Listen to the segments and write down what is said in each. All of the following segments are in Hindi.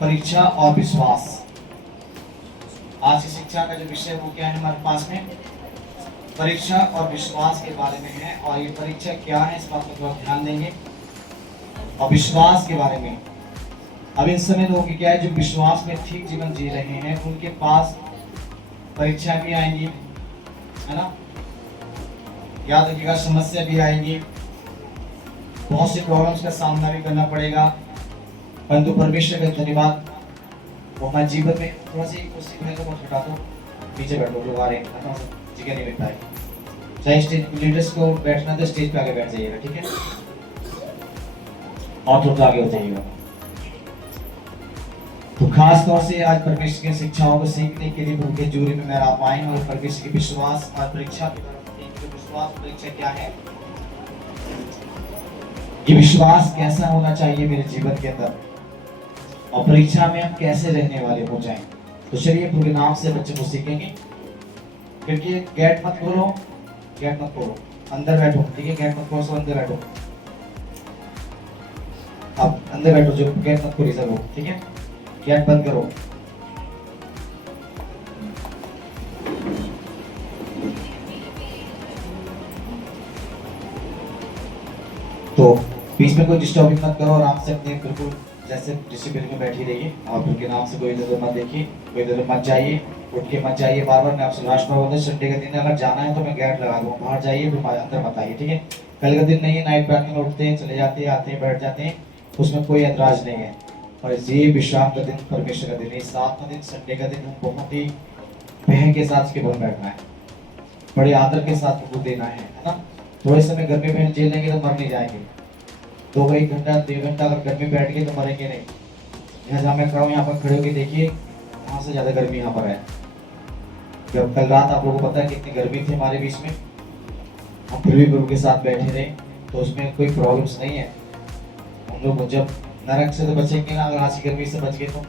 परीक्षा और विश्वास। आज की शिक्षा का जो विषय वो क्या है हमारे पास में, परीक्षा और विश्वास के बारे में है। और ये परीक्षा क्या है इस बात पर थोड़ा ध्यान देंगे, और विश्वास के बारे में। अब इन समय लोग क्या है जो विश्वास में ठीक जीवन जी रहे हैं, उनके पास परीक्षा भी आएंगी, है ना, याद रखिएगा, समस्या भी आएगी, बहुत सी प्रॉब्लम्स का सामना भी करना पड़ेगा। परंतु परमेश्वर का धन्यवाद, वो हमारे जीवन में थोड़ा सी कुर्सी है तो बहुत हटा दो, पीछे बैठो, लोग आ रहे हैं, जगह नहीं मिल पाएगी। चाहे स्टेज लीडर्स को बैठना तो स्टेज पे आगे बैठ जाइएगा, ठीक है, और थोड़ा आगे हो जाइएगा। तो खास तौर से आज परमेश्वर की शिक्षाओं को सीखने के लिए प्रभु के जूरी में मैं आप आए और परमेश्वर के विश्वास और परीक्षा की तरफ देखेंगे। विश्वास परीक्षा क्या है, ये विश्वास कैसा होना चाहिए मेरे जीवन के अंदर, और परीक्षा में हम कैसे रहने वाले हो जाएं। तो चलिए प्रभु के नाम से बच्चे को सीखेंगे। क्योंकि गेट मत खोलो, गेट मत खोलो, अंदर बैठो, ठीक है, गेट मत खोलो, सब अंदर बैठो, आप अंदर बैठो, जो गेट मत खोली सब, ठीक है, गेट बंद करो। तो बीच में कोई डिस्टर्बिंग मत करो, आराम से अपने बिल्कुल जैसे डिसिप्लिन में बैठी रहिए, और उनके नाम से कोई इधर मत देखिए, कोई इधर मत जाइए, उठ के मत जाइए। बार बार मैं आपसे लास्ट में बोलता हूं, संडे के दिन अगर जाना है तो मैं गेट लगा दूंगा, बाहर जाइए, फिर अंदर मत आइए, ठीक है। कल का दिन नहीं है, नाइट पैक में उठते हैं, चले जाते हैं, आते हैं, बैठ जाते हैं, उसमें कोई ऐतराज नहीं है। और ये विश्राम का दिन परमेश्वर का दिन है, सातवां दिन संडे का दिन हम बहुत ही बहन के साथ के बोल बैठना है, बड़े आदर के साथ उनको देना है ना। थोड़े समय घर में बहन झेल लेंगे तो मर नहीं जाएंगे, 2-1 घंटा 1.5 घंटा अगर गर्मी बैठ गई तो मरेंगे नहीं। यहाँ जहाँ मैं खड़ा हूँ, यहाँ पर खड़े होकर देखिए, वहाँ से ज़्यादा गर्मी यहाँ पर है। जब कल रात आप लोगों को पता है कितनी गर्मी थी हमारे बीच में, हम फिर भी प्रभु के साथ बैठे रहे, तो उसमें कोई प्रॉब्लम्स नहीं है। हम लोग जब नरक से तो बचेंगे ना, अगर आज की गर्मी से बच गए तो,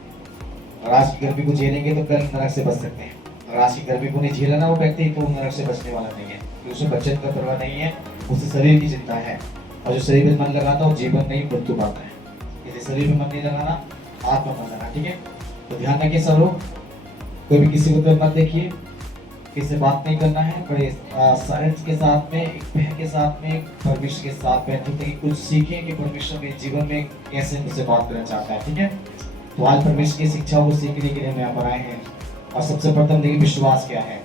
और आज की गर्मी को झेलेंगे तो कल नरक से बच सकते हैं। और आज की गर्मी को नहीं झेला ना वो व्यक्ति, तो नरक से बचने वाला नहीं है, क्योंकि उसे बचने का परवाह नहीं है, उसे शरीर की चिंता है। और जो शरीर में मन लगाता है वो जीवन नहीं मृत्यु पाता है। यदि शरीर में मन नहीं लगाना, आत्मा मन लगाना, ठीक है। तो ध्यान रखिए सब लोग, कोई भी किसी को मत देखिए, किसी से बात नहीं करना है, बड़े साइलेंस के साथ में, एक बहन के साथ में, परमेश्वर के साथ बैठे थे, कुछ सीखें कि परमेश्वर में जीवन में कैसे मुझसे बात करना चाहता है, ठीक है। तो आज परमेश्वर की शिक्षाओं को सीखने के लिए हम यहाँ पर आए हैं। और सबसे प्रथम देखिए विश्वास क्या है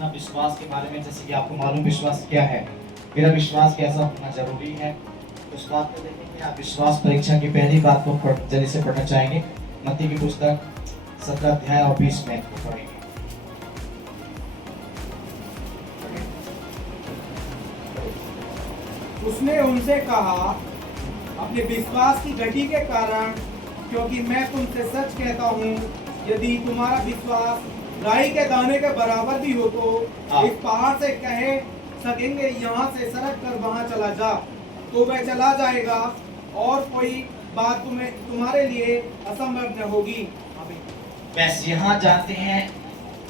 ना। विश्वास के बारे में जैसे कि आपको मालूम विश्वास क्या है, मेरा विश्वास कैसा होना जरूरी है, उस बात को देखेंगे। आप विश्वास परीक्षा की पहली बात को जल्दी से पढ़ना चाहेंगे, मत्ती की पुस्तक 17 अध्याय और 20 में पढ़ेंगे। उसने उनसे कहा, अपने विश्वास की घटी के कारण, क्योंकि मैं तुमसे सच कहता हूँ, यदि तुम्हारा विश्वास राई के दाने के बराबर भी हो तो इस पहाड़ से कहे सकेंगे, यहाँ से सरक कर वहाँ चला जा, तो वह चला जाएगा, और कोई बात तुम्हारे लिए असंभव न होगी। बस यहाँ जानते हैं,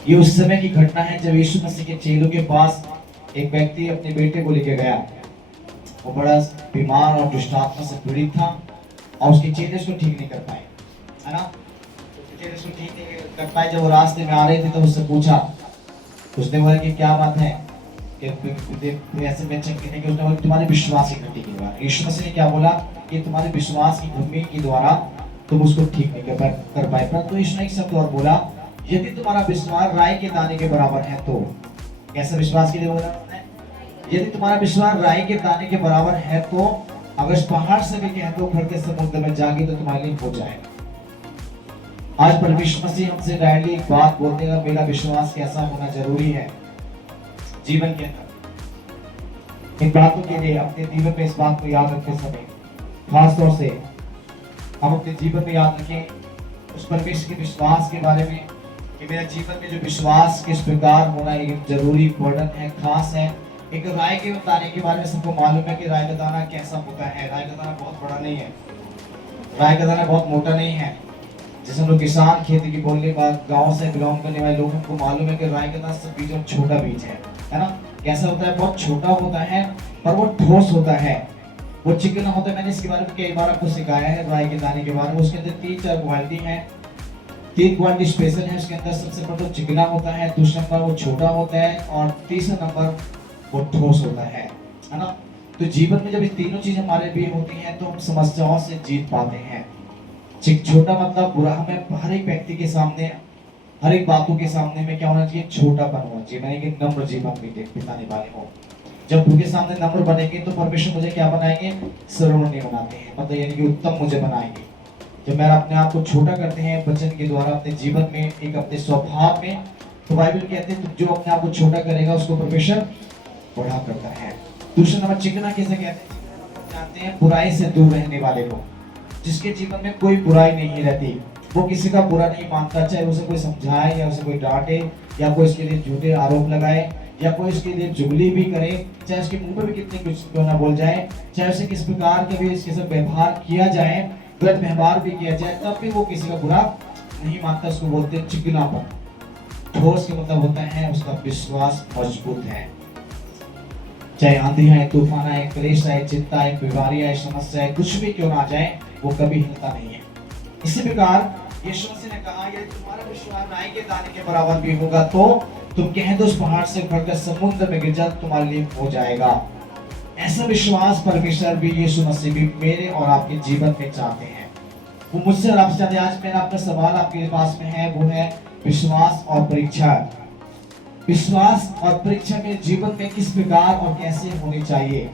ये उस समय की घटना है जब यीशु मसीह के चेलों के पास एक व्यक्ति अपने बेटे को लेके गया। वो बड़ा बीमार और दुष्ट आत्मा से पीड़ित था, और उसके चेले उसको ठीक नहीं कर पाए, है ना। चेले उसको ठीक नहीं कर पाए। जब वो रास्ते में आ रहे थे तो उससे पूछा, उसने बोला कि क्या बात है, कि ऐसे मेंशन करने के, उसने बोला तुम्हारे विश्वास की घटी के द्वारा। यीशु मसीह ने क्या बोला कि तुम्हारे विश्वास की घटी के द्वारा तुम उसको ठीक नहीं कर पाए। परंतु यीशु ने एक शब्द और बोला, यदि तुम्हारा विश्वास राई के दाने के बराबर है तो। कैसा विश्वास के लिए बोला उसने, यदि तुम्हारा विश्वास राई के दाने के बराबर है तो अगर इस पहाड़ से भी कह दो, उखड़ के समुद्र में जागे, तो तुम्हारे लिए हो जाएगा। आज परमेश्वर मसीह हमसे डायरेक्टली एक बात बोलते हैं, मेरा विश्वास कैसा होना जरूरी है जीवन के अंदर। इन बातों के लिए अपने जीवन में इस बात को याद रखते समय, खास तौर से हम अपने जीवन में याद रखें उस परमेश्वर के विश्वास के बारे में, कि मेरा जीवन में जो विश्वास किस प्रकार होना एक जरूरी इम्पोर्टेंट है, खास है। एक राय के दाने के बारे में सबको मालूम है कि राय का दाना कैसा होता है। राय का दाना बहुत बड़ा नहीं है, राय का दाना बहुत मोटा नहीं है। जैसे हम लोग किसान खेती की बोलने का गांव से बिलोंग करने वाले लोगों को मालूम है कि राई का दाना सब बीज और छोटा बीज है ना। कैसा होता है, बहुत छोटा होता है, पर वो ठोस होता है, वो चिकना होता है। मैंने इसके बारे में कई बार आपको सिखाया है राई के दाने के बारे में। उसके अंदर 3-4 क्वालिटी है, 3 क्वालिटी स्पेशल है उसके अंदर। सबसे पहले तो चिकना होता है, दूसरा नंबर वो छोटा होता है, और तीसरा नंबर वो ठोस होता है ना। तो जीवन में जब ये तीनों चीज हमारे भी होती हैं तो हम समस्याओं से जीत पाते हैं। छोटा मतलब बुरा, हमें हर एक व्यक्ति के सामने, हर एक बातों के सामने में क्या होना चाहिए, छोटापन होना चाहिए, यानी कि नम्र जीवन बिताने वाले हो। जब उनके सामने नम्र बनेंगे तो परमेश्वर मुझे क्या बनाएंगे, सर्वोन्नति बनाते हैं, मतलब यानी कि उत्तम मुझे बनाएंगे। जब मैं अपने आप को छोटा करते हैं वचन के द्वारा अपने जीवन में, एक अपने स्वभाव में, तो बाइबल कहते हैं तो जो अपने आप को छोटा करेगा उसको परमेश्वर बड़ा करता है। दूसरा नंबर चिकना किसे कहते हैं, जानते हैं बुराई से दूर रहने वाले को, जिसके जीवन में कोई बुराई नहीं रहती, वो किसी का बुरा नहीं मानता, चाहे उसे कोई समझाए या उसे कोई डांटे या कोई इसके लिए झूठे आरोप लगाए या कोई इसके लिए जुगली भी करे, चाहे उसके मुंह पे भी कितने कुछ क्यों ना बोल जाए, चाहे उसे किस प्रकार के भी इसके साथ व्यवहार किया जाए, गलत व्यवहार भी किया जाए, तब भी वो किसी का बुरा नहीं मानता। उसको बोलते हैं चिकनापन। ठोस का मतलब होता है उसका विश्वास मजबूत है। चाहे आंधी आए, तूफान आए, क्लेश आए, चिंता आए, बीमारी आए, समस्या आए, कुछ भी क्यों ना आ जाए, वो कभी हिलता नहीं है। इसी प्रकार यीशु मसीह ने कहा, यदि तुम्हारा विश्वास राई के दाने के बराबर भी होगा तो तुम कह दो उस पहाड़ से उखड़कर समुद्र में गिर जा, तुम्हारे लिए हो जाएगा। ऐसा विश्वास परमेश्वर भी, यीशु मसीह भी मेरे और आपके जीवन में चाहते हैं। वो मुझसे और आपसे चाहते हैं। आज मेरा आपका सवाल आपके पास में है, वो है विश्वास और परीक्षा। विश्वास और परीक्षा मेरे जीवन में किस प्रकार और कैसे होनी चाहिए,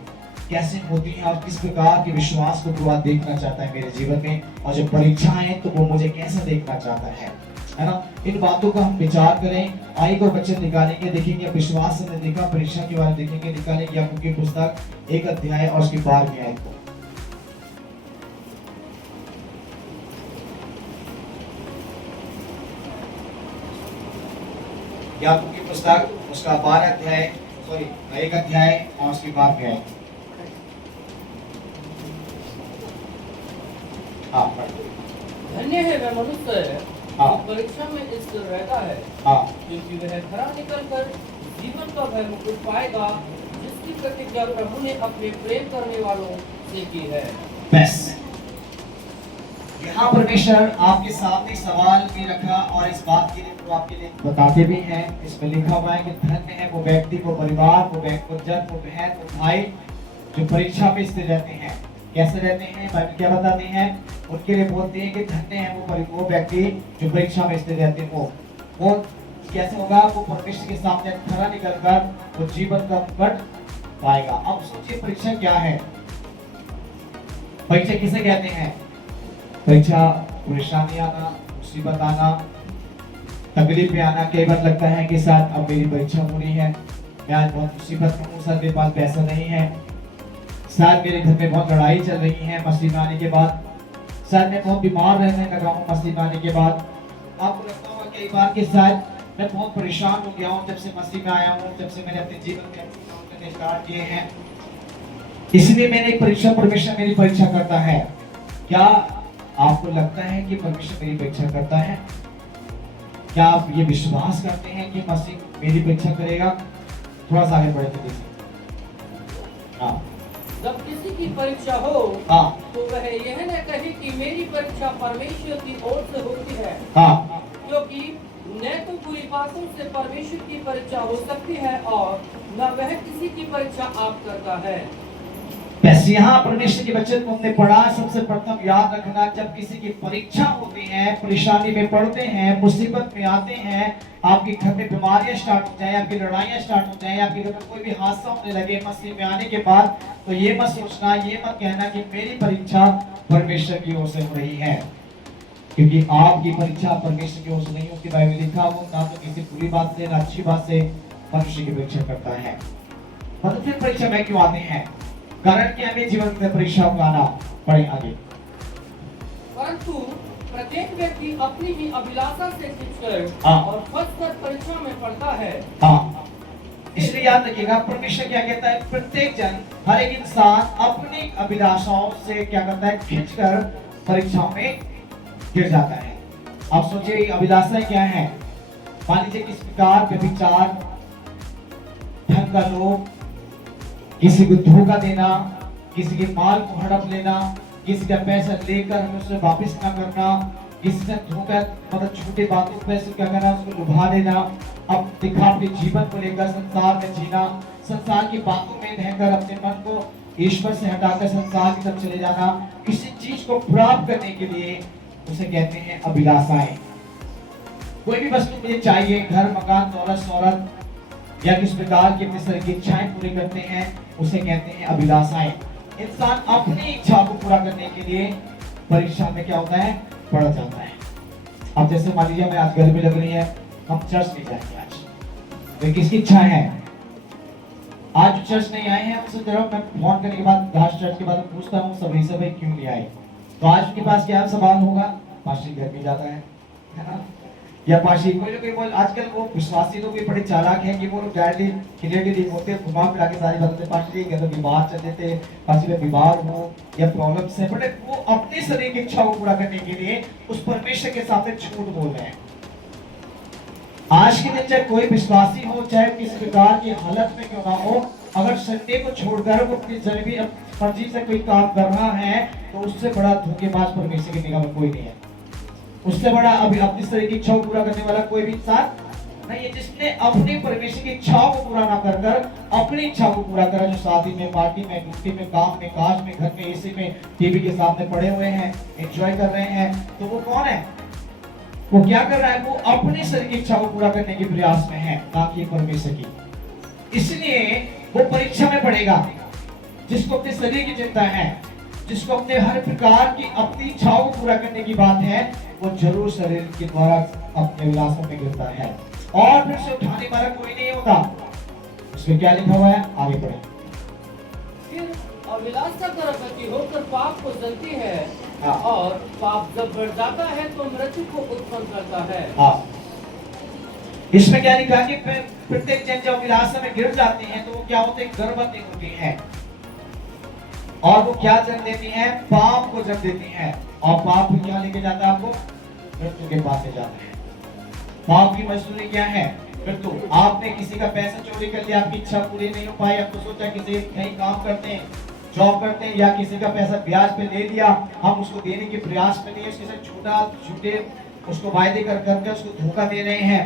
कैसे होती है, और किस प्रकार के विश्वास को पूरा देखना चाहता है मेरे जीवन में, और जो परीक्षाएं तो वो मुझे कैसा देखना चाहता है ना। इन बातों का हम विचार करें, आयु और बच्चे निकालेंगे, देखेंगे विश्वास से देखा, परीक्षा के बारे में देखेंगे, निकालेंगे याकूब की पुस्तक 1 अध्याय और उसकी 12वीं आयत को। याकूब की पुस्तक उसका 1 अध्याय और उसकी 12वीं आयत। हाँ, धन्य है वह मनुष्य हाँ। जो परीक्षा में स्थिर रहता है, हाँ, क्योंकि वह खरा निकलकर जीवन का वह मुकुट पाएगा जिसकी प्रतिज्ञा प्रभु ने अपने प्रेम करने वालों से की है। बस यहाँ परमेश्वर आपके सामने सवाल भी रखा, और इस बात के लिए वो आपके लिए बताते भी हैं। इसमें लिखा हुआ है कि धन्य है वो व्यक्ति, वो परिवार, वो जन, वो बहन, वो भाई जो परीक्षा में स्थिर रहते हैं। कैसे रहते हैं, बाइबल क्या बताते हैं, उनके लिए बोलते हैं कि धन्य है वो व्यक्ति जो परीक्षा में स्थिर रहते हैं। वो कैसे होगा, वो परमेश्वर के सामने खरा निकलकर वो जीवन का मुकुट पाएगा। अब सोचिए परीक्षा क्या है। परीक्षा किसे कहते हैं, परीक्षा परेशानी आना, मुसीबत आना, तकलीफ में आना। कई बार लगता है कि साथ अब मेरी परीक्षा हो रही है, मैं आज बहुत मुसीबत में हूँ, सर मेरे पास पैसा नहीं है, शायद मेरे घर में बहुत लड़ाई चल रही है मसीह में आने के बाद, शायद मैं बहुत बीमार रहने लगा हूँ मसीह में आने के बाद। आपको लगता होगा कई बार कि शायद मैं बहुत परेशान हो गया हूँ जब से मसीह में आया हूँ, जब से मैंने अपने जीवन में काम करने स्टार्ट किए हैं, इसलिए मैंने एक परीक्षा, परमेश्वर मेरी परीक्षा करता है। क्या आपको लगता है कि परमेश्वर मेरी परीक्षा करता है? क्या आप ये विश्वास करते हैं कि मसीह मेरी परीक्षा करेगा? थोड़ा सा आगे बढ़े तो देखिए। हाँ, जब किसी की परीक्षा हो हाँ, तो वह यह न कहे कि मेरी परीक्षा परमेश्वर की ओर से होती है, हाँ, क्योंकि न तो बुरी बातों से परमेश्वर की परीक्षा हो सकती है और न वह किसी की परीक्षा आप करता है। बस यहाँ परमेश्वर के बच्चे को हमने पढ़ा। सबसे प्रथम याद रखना, जब किसी की परीक्षा होती है, परेशानी में पड़ते हैं, मुसीबत में आते हैं, आपके घर में बीमारियां स्टार्ट हो जाए, आपकी लड़ाइयां स्टार्ट हो जाए, आपके घर में कोई भी हादसा होने लगे मसीह में आने के बाद, तो ये मत सोचना, ये मत कहना कि मेरी परीक्षा परमेश्वर की ओर से हो रही है, क्योंकि आपकी परीक्षा परमेश्वर की ओर से नहीं होती। बाइबल लिखा वो ना तो किसी बुरी बात से ना अच्छी बात से मनुष्य की परीक्षा करता है। मतलब फिर परीक्षा में क्यों आते हैं, कारण क्या हमें जीवन में परीक्षा को आना पड़े आगे। परंतु प्रत्येक व्यक्ति अपनी ही अभिलाषा से खींचकर हाँ। और फंसकर परीक्षा में पड़ता है। हाँ, इसलिए याद रखिएगा परमेश्वर क्या कहता है, प्रत्येक जन, हर एक इंसान अपनी अभिलाषाओं से क्या करता है, खींचकर परीक्षाओं में गिर जाता है। अब सोचिए अभिलाषाएं क्या है। मान लीजिए किस प्रकार व्यभिचार, धन का लोभ, किसी को धोखा देना, किसी के माल को हड़प लेना, किसी का पैसा लेकर हमें उसे वापस ना करना, किसी से धोखा मतलब छोटी बातों पे से क्या करना, उसको लुभा देना, अब दिखावटी जीवन को लेकर संसार में जीना, संसार की बातों में रहकर अपने मन को ईश्वर से हटाकर संसार की तरफ चले जाना, किसी चीज को प्राप्त करने के लिए उसे कहते हैं अभिलाषाएं। कोई भी वस्तु मुझे चाहिए, घर, मकान, दौलत, शोहरत या किस प्रकार की अपनी शरीर की इच्छाएं पूरी करते हैं, उसे कहते हैं अभिलाषाएं। इंसान अपनी इच्छा को पूरा करने के लिए परीक्षा में क्या होता है, पड़ जाता है। अब जैसे मान लीजिए मैं आज गर्मी लग रही है, हम चर्च नहीं जाएंगे आज, तो किसकी इच्छा है? आज जो चर्च नहीं आए हैं उनसे जरूर मैं फोन करने के बाद लास्ट चर्च के बाद पूछता हूँ सभी से भाई क्यों नहीं आए, तो आज उनके पास क्या सवाल होगा, पास्टर घर में जाता है ना, या पाशी कोई ना कोई बोल। आजकल वो विश्वासी लोग भी बड़े चालाक हैं कि वो लोग डायरेक्टली क्लियरली होते हैं, घुमा फिरा के सारी बातें पाशी के अंदर बीमार चल देते, पाशी में बीमार हो या प्रॉब्लम्स है, बट वो अपने शरीर की इच्छा को पूरा करने के लिए उस परमेश्वर के सामने झूठ बोल रहे हैं। आज के दिन चाहे कोई विश्वासी हो, चाहे किस प्रकार की हालत में क्यों ना हो, अगर संडे को छोड़कर वो अपनी जरूरी मर्जी से कोई काम कर रहा है, तो उससे बड़ा धोखेबाज परमेश्वर की निगाह में कोई नहीं है। उससे बड़ा अभी अपनी शरीर की इच्छा को पूरा करने वाला कोई भी इंसान नहीं है, जिसने अपनी परमेश्वर की इच्छाओं को पूरा ना कर अपनी इच्छा को पूरा करा, जो शादी में, पार्टी में, ड्यूटी में, काम में, काज में, घर में, एसी में, टीवी के सामने पड़े हुए हैं, एंजॉय कर रहे हैं, तो वो कौन है? वो क्या कर रहा है? वो अपनी शरीर की इच्छा को पूरा करने के प्रयास में है, ना कि परमेश्वर की। इसलिए वो परीक्षा में पड़ेगा। जिसको अपने शरीर की चिंता है, जिसको अपने हर प्रकार की अपनी इच्छाओं को पूरा करने की बात है, वो जरूर शरीर के द्वारा अपने विलासों में गिरता है और फिर से उठाने वाला कोई नहीं होता। उसमें क्या लिखा हुआ है, आगे बढ़े। फिर अभिलाषा गर्भवती होकर पाप को जलती है, हाँ। और पाप जब बढ़ जाता है तो मृत्यु को उत्पन्न करता है। हाँ। इसमें क्या लिखा है कि प्रत्येक जन जब अभिलाषा में गिर जाते हैं तो वो क्या होते हैं, गर्भवती होती हैं, और वो क्या जन्म देती हैं, पाप को जन्म देती हैं, और पाप क्या लेके जाता है, आपको मृत्यु के पास ले जाता है। पाप की मजदूरी क्या है, मृत्यु। आपने किसी का पैसा चोरी कर लिया, आपकी इच्छा पूरी नहीं हो पाई, आपको सोचा किसी कहीं काम करते हैं, जॉब करते हैं, या किसी का पैसा ब्याज पे ले लिया, हम उसको देने के प्रयास में नहीं है, उसके साथ झूठे उसको वायदे कर करके उसको धोखा दे रहे हैं,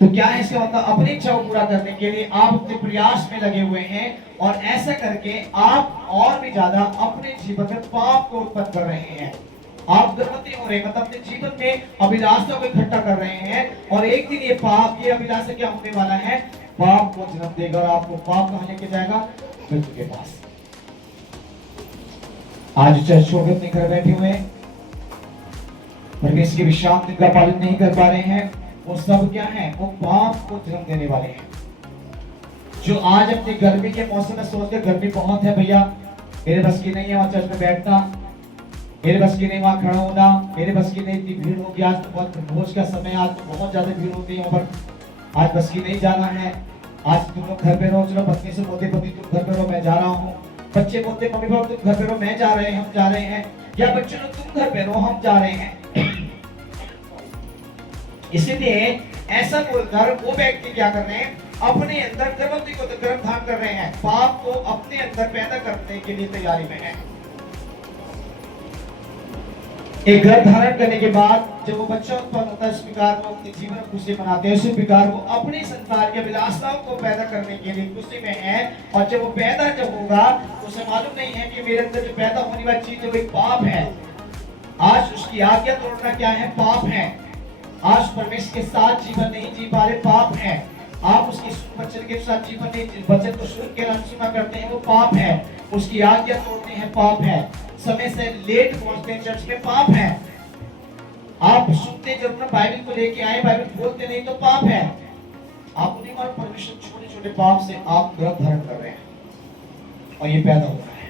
तो क्या है इसका मतलब, अपनी इच्छा को पूरा करने के लिए आप अपने प्रयास में लगे हुए हैं, और ऐसा करके आप और भी ज्यादा अपने जीवन में पाप को उत्पन्न कर रहे हैं। आप गर्भवती हो रहे हैं, मतलब अपने जीवन में अभिलाषा को इकट्ठा कर रहे हैं, और एक दिन ये पाप, ये अभिलाषा क्या होने वाला है, पाप को जन्म देगा, और आपको पाप कहां लेके जाएगा, मृत्यु के पास। आज चर्च को अपने घर बैठे हुए हैं, परमेश्वर के विश्राम दिन का पालन नहीं कर पा रहे हैं, वो सब क्या है, वो पाप को जन्म देने वाले हैं। जो आज अपने गर्मी के मौसम में सोचते गर्मी बहुत है भैया, मेरे बस की नहीं है वहां चर्च में बैठना, मेरे बस की नहीं वहां खड़ा होना, मेरे बस की नहीं, इतनी भीड़ होगी, आज तो बहुत भोज का समय, आज तो बहुत ज्यादा भीड़ होती है वहां पर, आज बस की नहीं जाना है, आज तुम लोग घर पे रहो, चलो पत्नी से बोलते पति तुम घर पे रहो मैं जा रहा हूँ, बच्चे बोलते मम्मी पापा तुम घर पे रहो मैं जा रहे हैं, हम जा रहे हैं, या बच्चे लोग तुम घर पे रहो हम जा रहे हैं। इसीलिए ऐसा बोलकर वो व्यक्ति क्या कर रहे हैं, अपने अंदर गर्भवती को गर्भ धारण कर रहे हैं, पाप को अपने अंदर पैदा करने के लिए तैयारी में है। एक गर्भ धारण करने के बाद जब वो बच्चा उत्पन्न होता है, इस प्रकार वो अपने जीवन में खुशी मनाते हैं, इसी प्रकार वो अपने संसार के अभिलाषाओं को पैदा करने के लिए खुशी में है, और जब वो पैदा जब होगा तो उसे मालूम नहीं है कि मेरे अंदर जो पैदा होने वाली चीज है वो एक पाप है। आज उसकी आज्ञा तोड़ना क्या है, पाप है। आज परमेश्वर के साथ जीवन नहीं जी पा रहे, पाप है। आप उसके वचन के साथ जीवन नहीं, वचन को सुन के अनसुना करते हैं, वो पाप है। उसकी आज्ञा तोड़ते हैं, पाप है। समय से लेट पहुंचते हैं चर्च में, पाप है। आप सुनते जब ना बाइबल को लेके आए, बाइबल खोलते नहीं तो पाप है। आप उन्हीं और परमेश्वर छोटे छोटे पाप से आप गर्भ धारण कर रहे हैं और ये पैदा हो रहा है।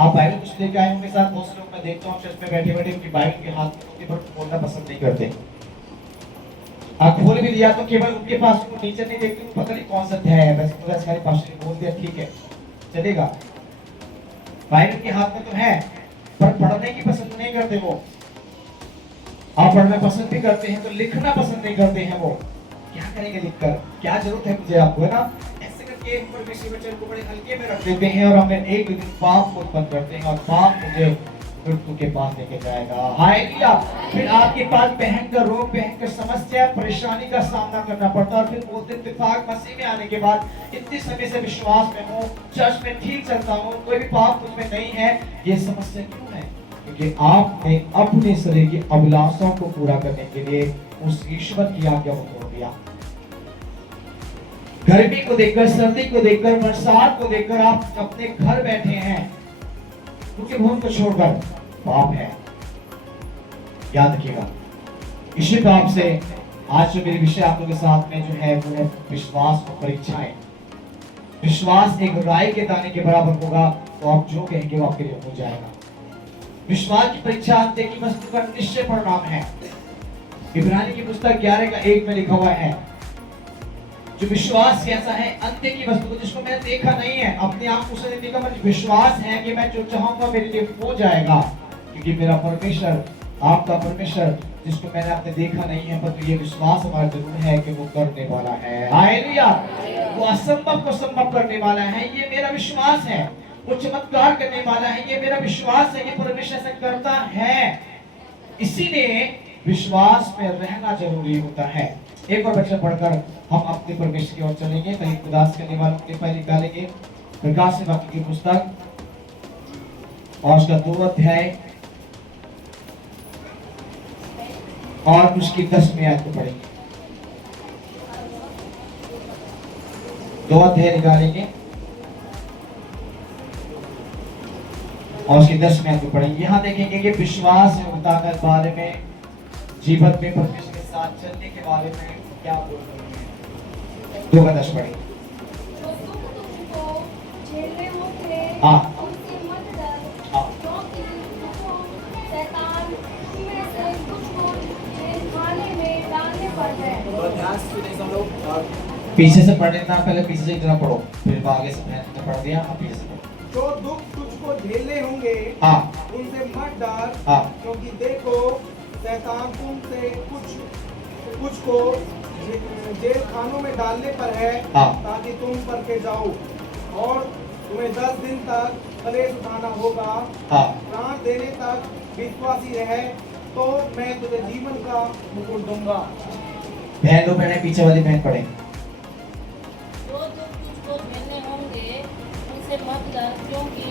आप बाइबल कुछ लेके आए उनके साथ, बहुत से लोग मैं देखता हूँ चर्च में बैठे बैठे उनकी बाइबल के हाथ में पर खोलना पसंद नहीं करते। आप खोल भी लिया तो केवल उनके पास उनको टीचर नहीं देखते, पता नहीं कौन सा अध्याय है, वैसे पूरा सारी पास्टर ने बोल दिया ठीक है चलेगा। बाइबल के हाथ में तो है पर पढ़ने की पसंद नहीं करते वो। आप पढ़ना पसंद भी करते हैं तो लिखना पसंद नहीं करते हैं वो। क्या करेंगे लिखकर, क्या जरूरत है मुझे आपको, है ना। ऐसे करके के परमेश्वर वचन को बड़े हल्के में रख देते हैं और हमें एक दिन पाप को उत्पन्न करते हैं और पाप मुझे मृत्यु के पास लेके जाएगा। हालेलुया। फिर आपके पास भयंकर रोग, भयंकर समस्या, परेशानी का सामना करना पड़ता है और फिर बोलते इत्तेफाक मसीह में आने के बाद इतने समय से विश्वास में हूँ, चर्च में ठीक चलता हूँ, कोई भी पाप मुझ में नहीं है। ये समस्या क्यों है? क्योंकि आपने अपने शरीर की अभिलाषाओं को पूरा करने के लिए उस ईश्वर की आज्ञा को तोड़ दिया। गर्मी को देखकर, सर्दी को देखकर, बरसात को देखकर आप अपने घर बैठे हैं क्योंकि भूल को छोड़कर पाप है। याद रखिएगा। इसी बात से आज जो मेरे विषय आप लोगों के साथ में जो है वो है विश्वास और परीक्षाएं। विश्वास एक राई के दाने के बराबर होगा तो आप जो कहेंगे वो आपके लिए हो जाएगा। विश्वास की परीक्षा अंत्य की वस्तु का निश्चय परिणाम है। इब्रानी की पुस्तक 11:1 में लिखा हुआ है, जो विश्वास कैसा है अंत्य की वस्तु को जिसको मैंने देखा नहीं है, अपने आप को नहीं देखा, मुझे विश्वास है कि मैं जो चाहूंगा मेरे लिए हो जाएगा, क्योंकि मेरा परमेश्वर, आपका परमेश्वर जिसको मैंने आपने देखा नहीं है, पर ये विश्वास हमारा जरूर है कि वो करने वाला है। हालेलुया। वो असंभव को संभव करने वाला है, ये मेरा विश्वास है। वो चमत्कार करने वाला है, ये मेरा विश्वास है कि परमेश्वर ऐसा करता है। इसीलिए विश्वास में रहना जरूरी होता है। एक और वचन पढ़कर हम अपने परमेश्वर की ओर चलेंगे। पहले उदास करने वालों के पहले निकालेंगे प्रकाश वाक्य की पुस्तक और उसका 2 अध्याय और उसकी 10वीं आयत को पढ़ेंगे। 2 अध्याय निकालेंगे और उसकी 10वीं आयत को पढ़ेंगे। यहाँ देखेंगे कि विश्वास योग्यता के बारे में, जीवन में परमेश्वर के साथ चलने के बारे में क्या बोल रही है। 2:10 पढ़ेंगे। जो दुख तुमको झेलने होंगे, हाँ। उनसे मत डर, हाँ। क्योंकि तुमको शैतान तुम्हें से कुछ को जेल खाने में डालने पर है। पीछे से पढ़ने था, पहले पीछे से इतना पढ़ो, फिर आगे से मैंने पढ़ दिया। आप पीछे से पढ़ो। जो दुख तुझको झेलने होंगे हाँ। उनसे मत डर, हाँ। क्योंकि देखो शैतान तुमसे कुछ को जेल खानों में डालने पर है, हाँ। ताकि तुम परखे जाओ और तुम्हें 10 दिन तक कलेश उठाना होगा। हाँ। प्राण देने तक विश्वासी रहे तो मैं तुझे जीवन का मुकुट दूंगा। बहन लोग पढ़े, पीछे वाली बहन पढ़े। जो दुख तुझको झेलने होंगे उनसे मत डर, क्योंकि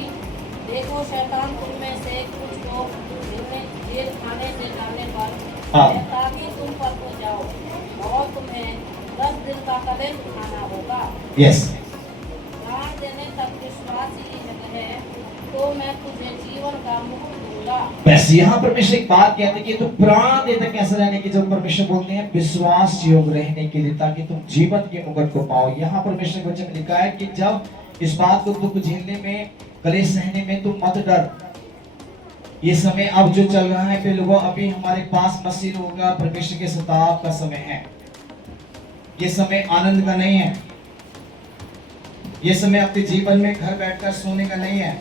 देखो शैतान तुम में से कुछ को जेल खाने से डालने पर हाँ। है, ताकि तुम पर हो जाओ और तुम्हें 10 दिन का कलेश उठाना होगा। यस। प्राण देने तक विश्वासी है तो मैं तुझे जीवन का मुकुट दूंगा। बस यहाँ परमेश्वर एक बात कहते हैं कि तुम प्राण देते कैसे रहने की, जब परमेश्वर बोलते हैं विश्वास योग रहने के लिए, ताकि तुम जीवन के मुकुट को पाओ। यहाँ परमेश्वर के वचन में लिखा है कि जब इस बात को दुख झेलने में, कलेश सहने में तुम मत डर। ये समय अब जो चल रहा है, लोगों अभी हमारे पास मसीह होगा, परमेश्वर के सताव का समय है। ये समय आनंद का नहीं है। ये समय अपने जीवन में घर बैठकर सोने का नहीं है।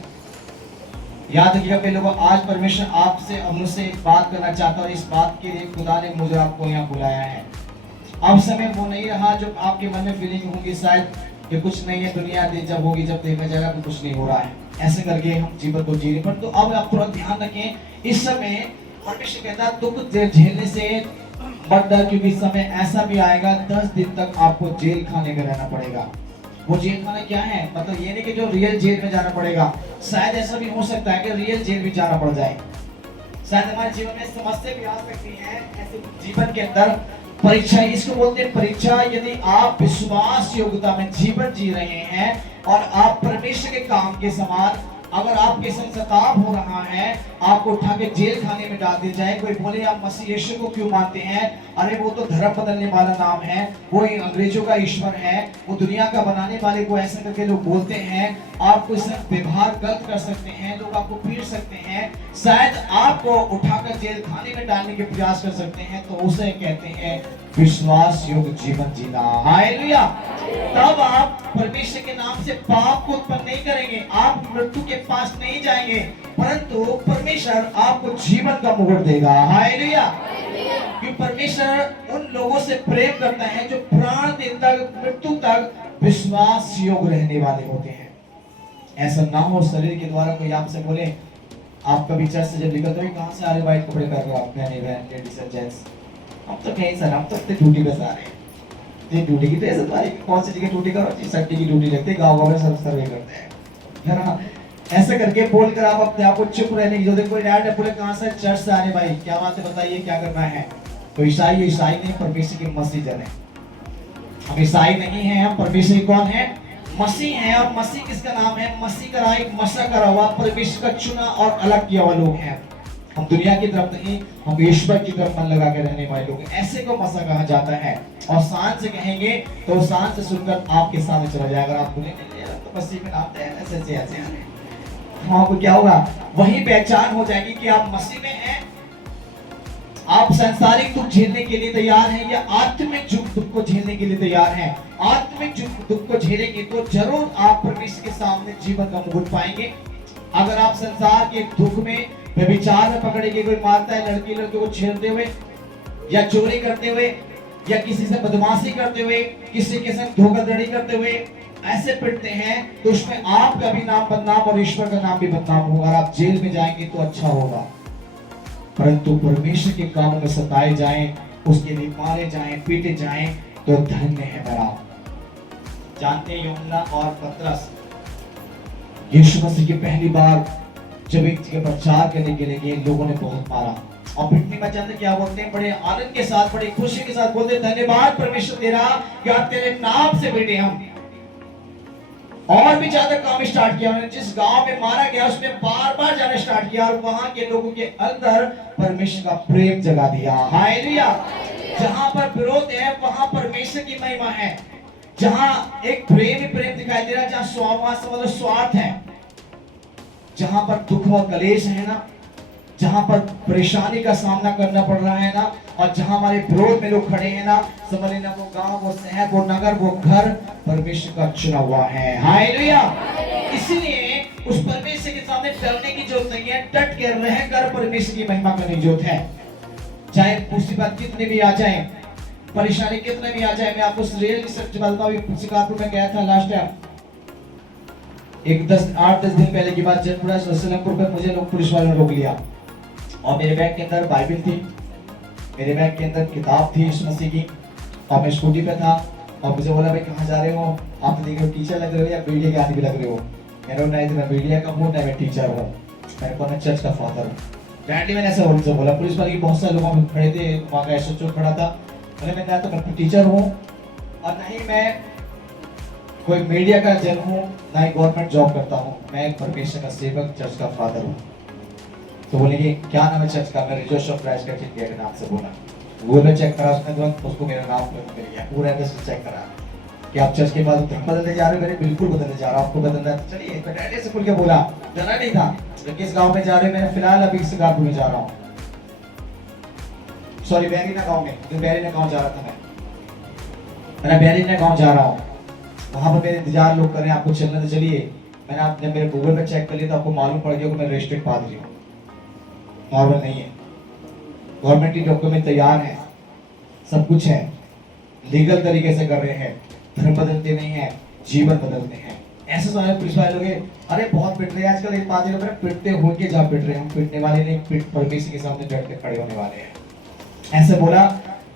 याद रखिएगा लोगों, आज परमेश्वर आपसे और मुझसे एक बात करना चाहता है और इस बात के लिए खुदा ने मुझे आपको यहाँ बुलाया है। अब समय वो नहीं रहा जो आपके मन में फीलिंग होगी शायद कि कुछ नहीं है, दुनिया जब होगी, जब देखा जाएगा कि कुछ नहीं हो रहा है, ऐसे करके हम जीवन को जी रहे। पर तो अब आप थोड़ा ध्यान रखें, इस समय परमेश्वर कहता है दुख झेलने से मत डर, क्योंकि समय ऐसा भी आएगा 10 दिन तक आपको जेल खाने में रहना पड़ेगा। वो जेल खाना क्या है? मतलब ये नहीं कि जो रियल जेल में जाना पड़ेगा, शायद ऐसा भी हो सकता है कि रियल जेल भी जाना पड़ जाए। शायद हमारे जीवन में समस्या भी आ सकती है, ऐसे जीवन के अंदर परीक्षा, इसको बोलते हैं परीक्षा। यदि आप विश्वास योग्यता में जीवन जी रहे हैं और आप परमेश्वर के काम के समान, अगर आपके संग सताव हो रहा है, आपको उठा के जेल खाने में डाल दिया जाए। कोई बोले आप मसीह यीशु को क्यों मानते हैं? अरे वो तो धर्म बदलने वाला नाम है, वो अंग्रेजों का ईश्वर है, वो दुनिया का बनाने वाले को ऐसा करके लोग बोलते हैं। आपको इससे व्यवहार गलत कर सकते हैं, लोग आपको पीट सकते हैं, शायद आपको उठाकर जेल खाने में डालने के प्रयास कर सकते हैं। तो उसे कहते हैं विश्वास योग्य जीवन जीना। हालेलुया। तब आप परमेश्वर के नाम से पाप को उत्पन्न नहीं करेंगे, आप मृत्यु के पास नहीं जाएंगे, परंतु परमेश्वर आपको जीवन का मुकुट देगा। हालेलुया। कि परमेश्वर उन लोगों से प्रेम करता है जो प्राण दिन तक, मृत्यु तक विश्वास योग्य रहने वाले होते हैं। ऐसा ना हो शरीर के द्वारा कोई आपसे बोले, आप कभी चर्च से जब निकलते हो कहाँ से आ रहे व्हाइट कपड़े पहन रहे हो आप, नहीं बहन लेडीज एंड जेंट्स, हम तो कहीं सर, हम तो अपने ड्यूटी पे आ रहे हैं। ये ड्यूटी की तो ऐसा तुम्हारी कौन सी जगह ड्यूटी करो, संडे की ड्यूटी लगती है, गाँव में सब सर्वे करते हैं, है ना। ऐसा करके बोलकर आप अपने आप को चुप रहने की, जो देखो डैड ने बोले कहाँ से, चर्च से आने भाई, क्या बात है बताइए क्या करना है। तो ईसाई नहीं, परमेश्वर की मसीह जन है। हम ईसाई नहीं है, हम परमेश्वर कौन है, मसीह है। और मसीह किसका नाम है, मसीह का एक मसा करा हुआ, परमेश्वर का चुना और अलग किया हुआ लोग हैं। हम दुनिया की तरफ नहीं, हम ईश्वर की तरफ मन लगा के रहने वाले लोग, ऐसे को मसा कहा जाता है। और सांस से कहेंगे तो सांस से सुनकर आपके सामने चला जाएगा। आप बोलेंगे तो मसीह में नाम है, ऐसे आपको क्या होगा, वही पहचान हो जाएगी कि आप मसीह में हैं। आप सांसारिक दुख झेलने के लिए तैयार हैं या आत्मिक दुख को झेलने के लिए तैयार हैं। आत्मिक दुख को झेलेंगे तो जरूर आप परमेश्वर के सामने जीवन का मुकुट पाएंगे। अगर आप संसार के दुख में, व्यभिचार में पकड़ेंगे, कोई मारता है लड़की लड़के को छेड़ते हुए या चोरी करते हुए या किसी से बदमाशी करते हुए, किसी के साथ धोखाधड़ी करते हुए ऐसे पिटते हैं, तो उसमें आपका भी नाम बदनाम और ईश्वर का नाम भी बदनाम होगा। और आप जेल में जाएंगे तो अच्छा होगा। परंतु परमेश्वर के कामों में सताए जाएं, उसके लिए मारे जाएं, पीटे जाएं, तो धन्य है मेरा। जानते हैं यूहन्ना और पतरस यीशु मसीह की पहली बार जब एक जगह प्रचार करने के लिए गए, लोगों ने बहुत मारा और पिटने में जानते क्या बोलते हैं, बड़े आनंद के साथ, बड़ी खुशी के साथ बोलते, धन्यवाद परमेश्वर तेरा कि आप तेरे नाम से पिटे हम। और भी ज्यादा काम स्टार्ट किया उन्होंने। जिस गांव में मारा गया उसमें बार बार जाना स्टार्ट किया और वहां के लोगों के अंदर परमेश्वर का प्रेम जगा दिया। हालेलुया। जहां पर विरोध है वहां परमेश्वर की महिमा है। जहां एक प्रेम ही प्रेम दिखाई दे रहा है, जहां स्वार्थ है, जहां पर दुख और कलेश है ना, जहां पर परेशानी का सामना करना पड़ रहा है ना, और जहां हमारे विरोध में लोग खड़े हैं ना, समझ लेना वो गांव, वो शहर, वो नगर, वो घर परमेश्वर का चुना हुआ है। हालेलुया। इसलिए उस परमेश्वर के सामने डरने की जरूरत नहीं है, डट के रहकर परमेश्वर की महिमा करने की जरूरत है। चाहे मुसीबत कितनी भी आ जाए, परेशानी कितने भी आ जाए। मैं आपको रियल सच बताता हूं, शिकारपुर में गया था लास्ट टाइम, एक 8-10 दिन पहले की बात, जनपुरा सलेमपुर पे मुझे लोग पुलिस वालों ने रोक लिया और मेरे बैग के अंदर बाइबल थी, मेरे बैग के अंदर किताब थी यीशु मसीह की, और मैं स्कूटी पे था और मुझे बोला भाई कहाँ जा रहे हो, आप तो देखो टीचर लग रहे हो या मीडिया के आदमी लग रहे हो। मैंने नहीं मैं मीडिया का हूँ, नहीं मैं टीचर हूँ, मैंने कहा मैं चर्च का फादर हूँ। फ्रेंडली मैंने ऐसा उनसे बोला। पुलिस वाले बहुत सारे लोग खड़े थे, वहाँ का एसएचओ खड़ा था। मैंने ना तो मैं टीचर हूँ और नहीं मैं कोई मीडिया का जन हूँ, ना ही गवर्नमेंट जॉब करता हूँ, मैं एक परमेश्वर का सेवक, चर्च का फादर हूँ। तो बोले कि क्या नाम है चर्च का? मैं जोसेफ क्राइस्ट चर्च इंडिया के नाम से बोला। वो मैं चेक करा, उसने तुरंत उसको मेरा नाम मिल गया, पूरा एड्रेस चेक करा कि आप चर्च के बाद बदलने जा रहे हो। मैंने बिल्कुल बदलने जा रहा हूँ, आपको बदलना है तो चलिए। मैं डैडी से खुल के बोला, जाना नहीं था, किस गाँव में जा रहे हो? मैंने फिलहाल अभी शिकारपुर में जा रहा हूँ, सॉरी बैरीना गाँव में, बैरीना गाँव जा रहा था मैं बैरीना गाँव जा रहा हूँ। वहाँ पर मेरे इंतजार लोग कर रहे हैं, आपको चलना तो चलिए। मैंने आपने मेरे गूगल पे चेक कर लिया तो आपको मालूम पड़ गया कि मैं रजिस्टर्ड पादरी हूँ, नॉर्मल नहीं है। गवर्नमेंट की डॉक्यूमेंट तैयार है, सब कुछ है, लीगल तरीके से कर रहे हैं, धर्म बदलते नहीं है, जीवन बदलते हैं। ऐसे सारे पुलिस वाले लोग अरे बहुत पिट रहे हैं आजकल, एक पादरी लोग पिटते होंगे जहाँ पिट रहे हैं, हम पिटने वाले नहीं, पिट परमेश्वर के सामने डट के खड़े होने वाले हैं। ऐसे बोला।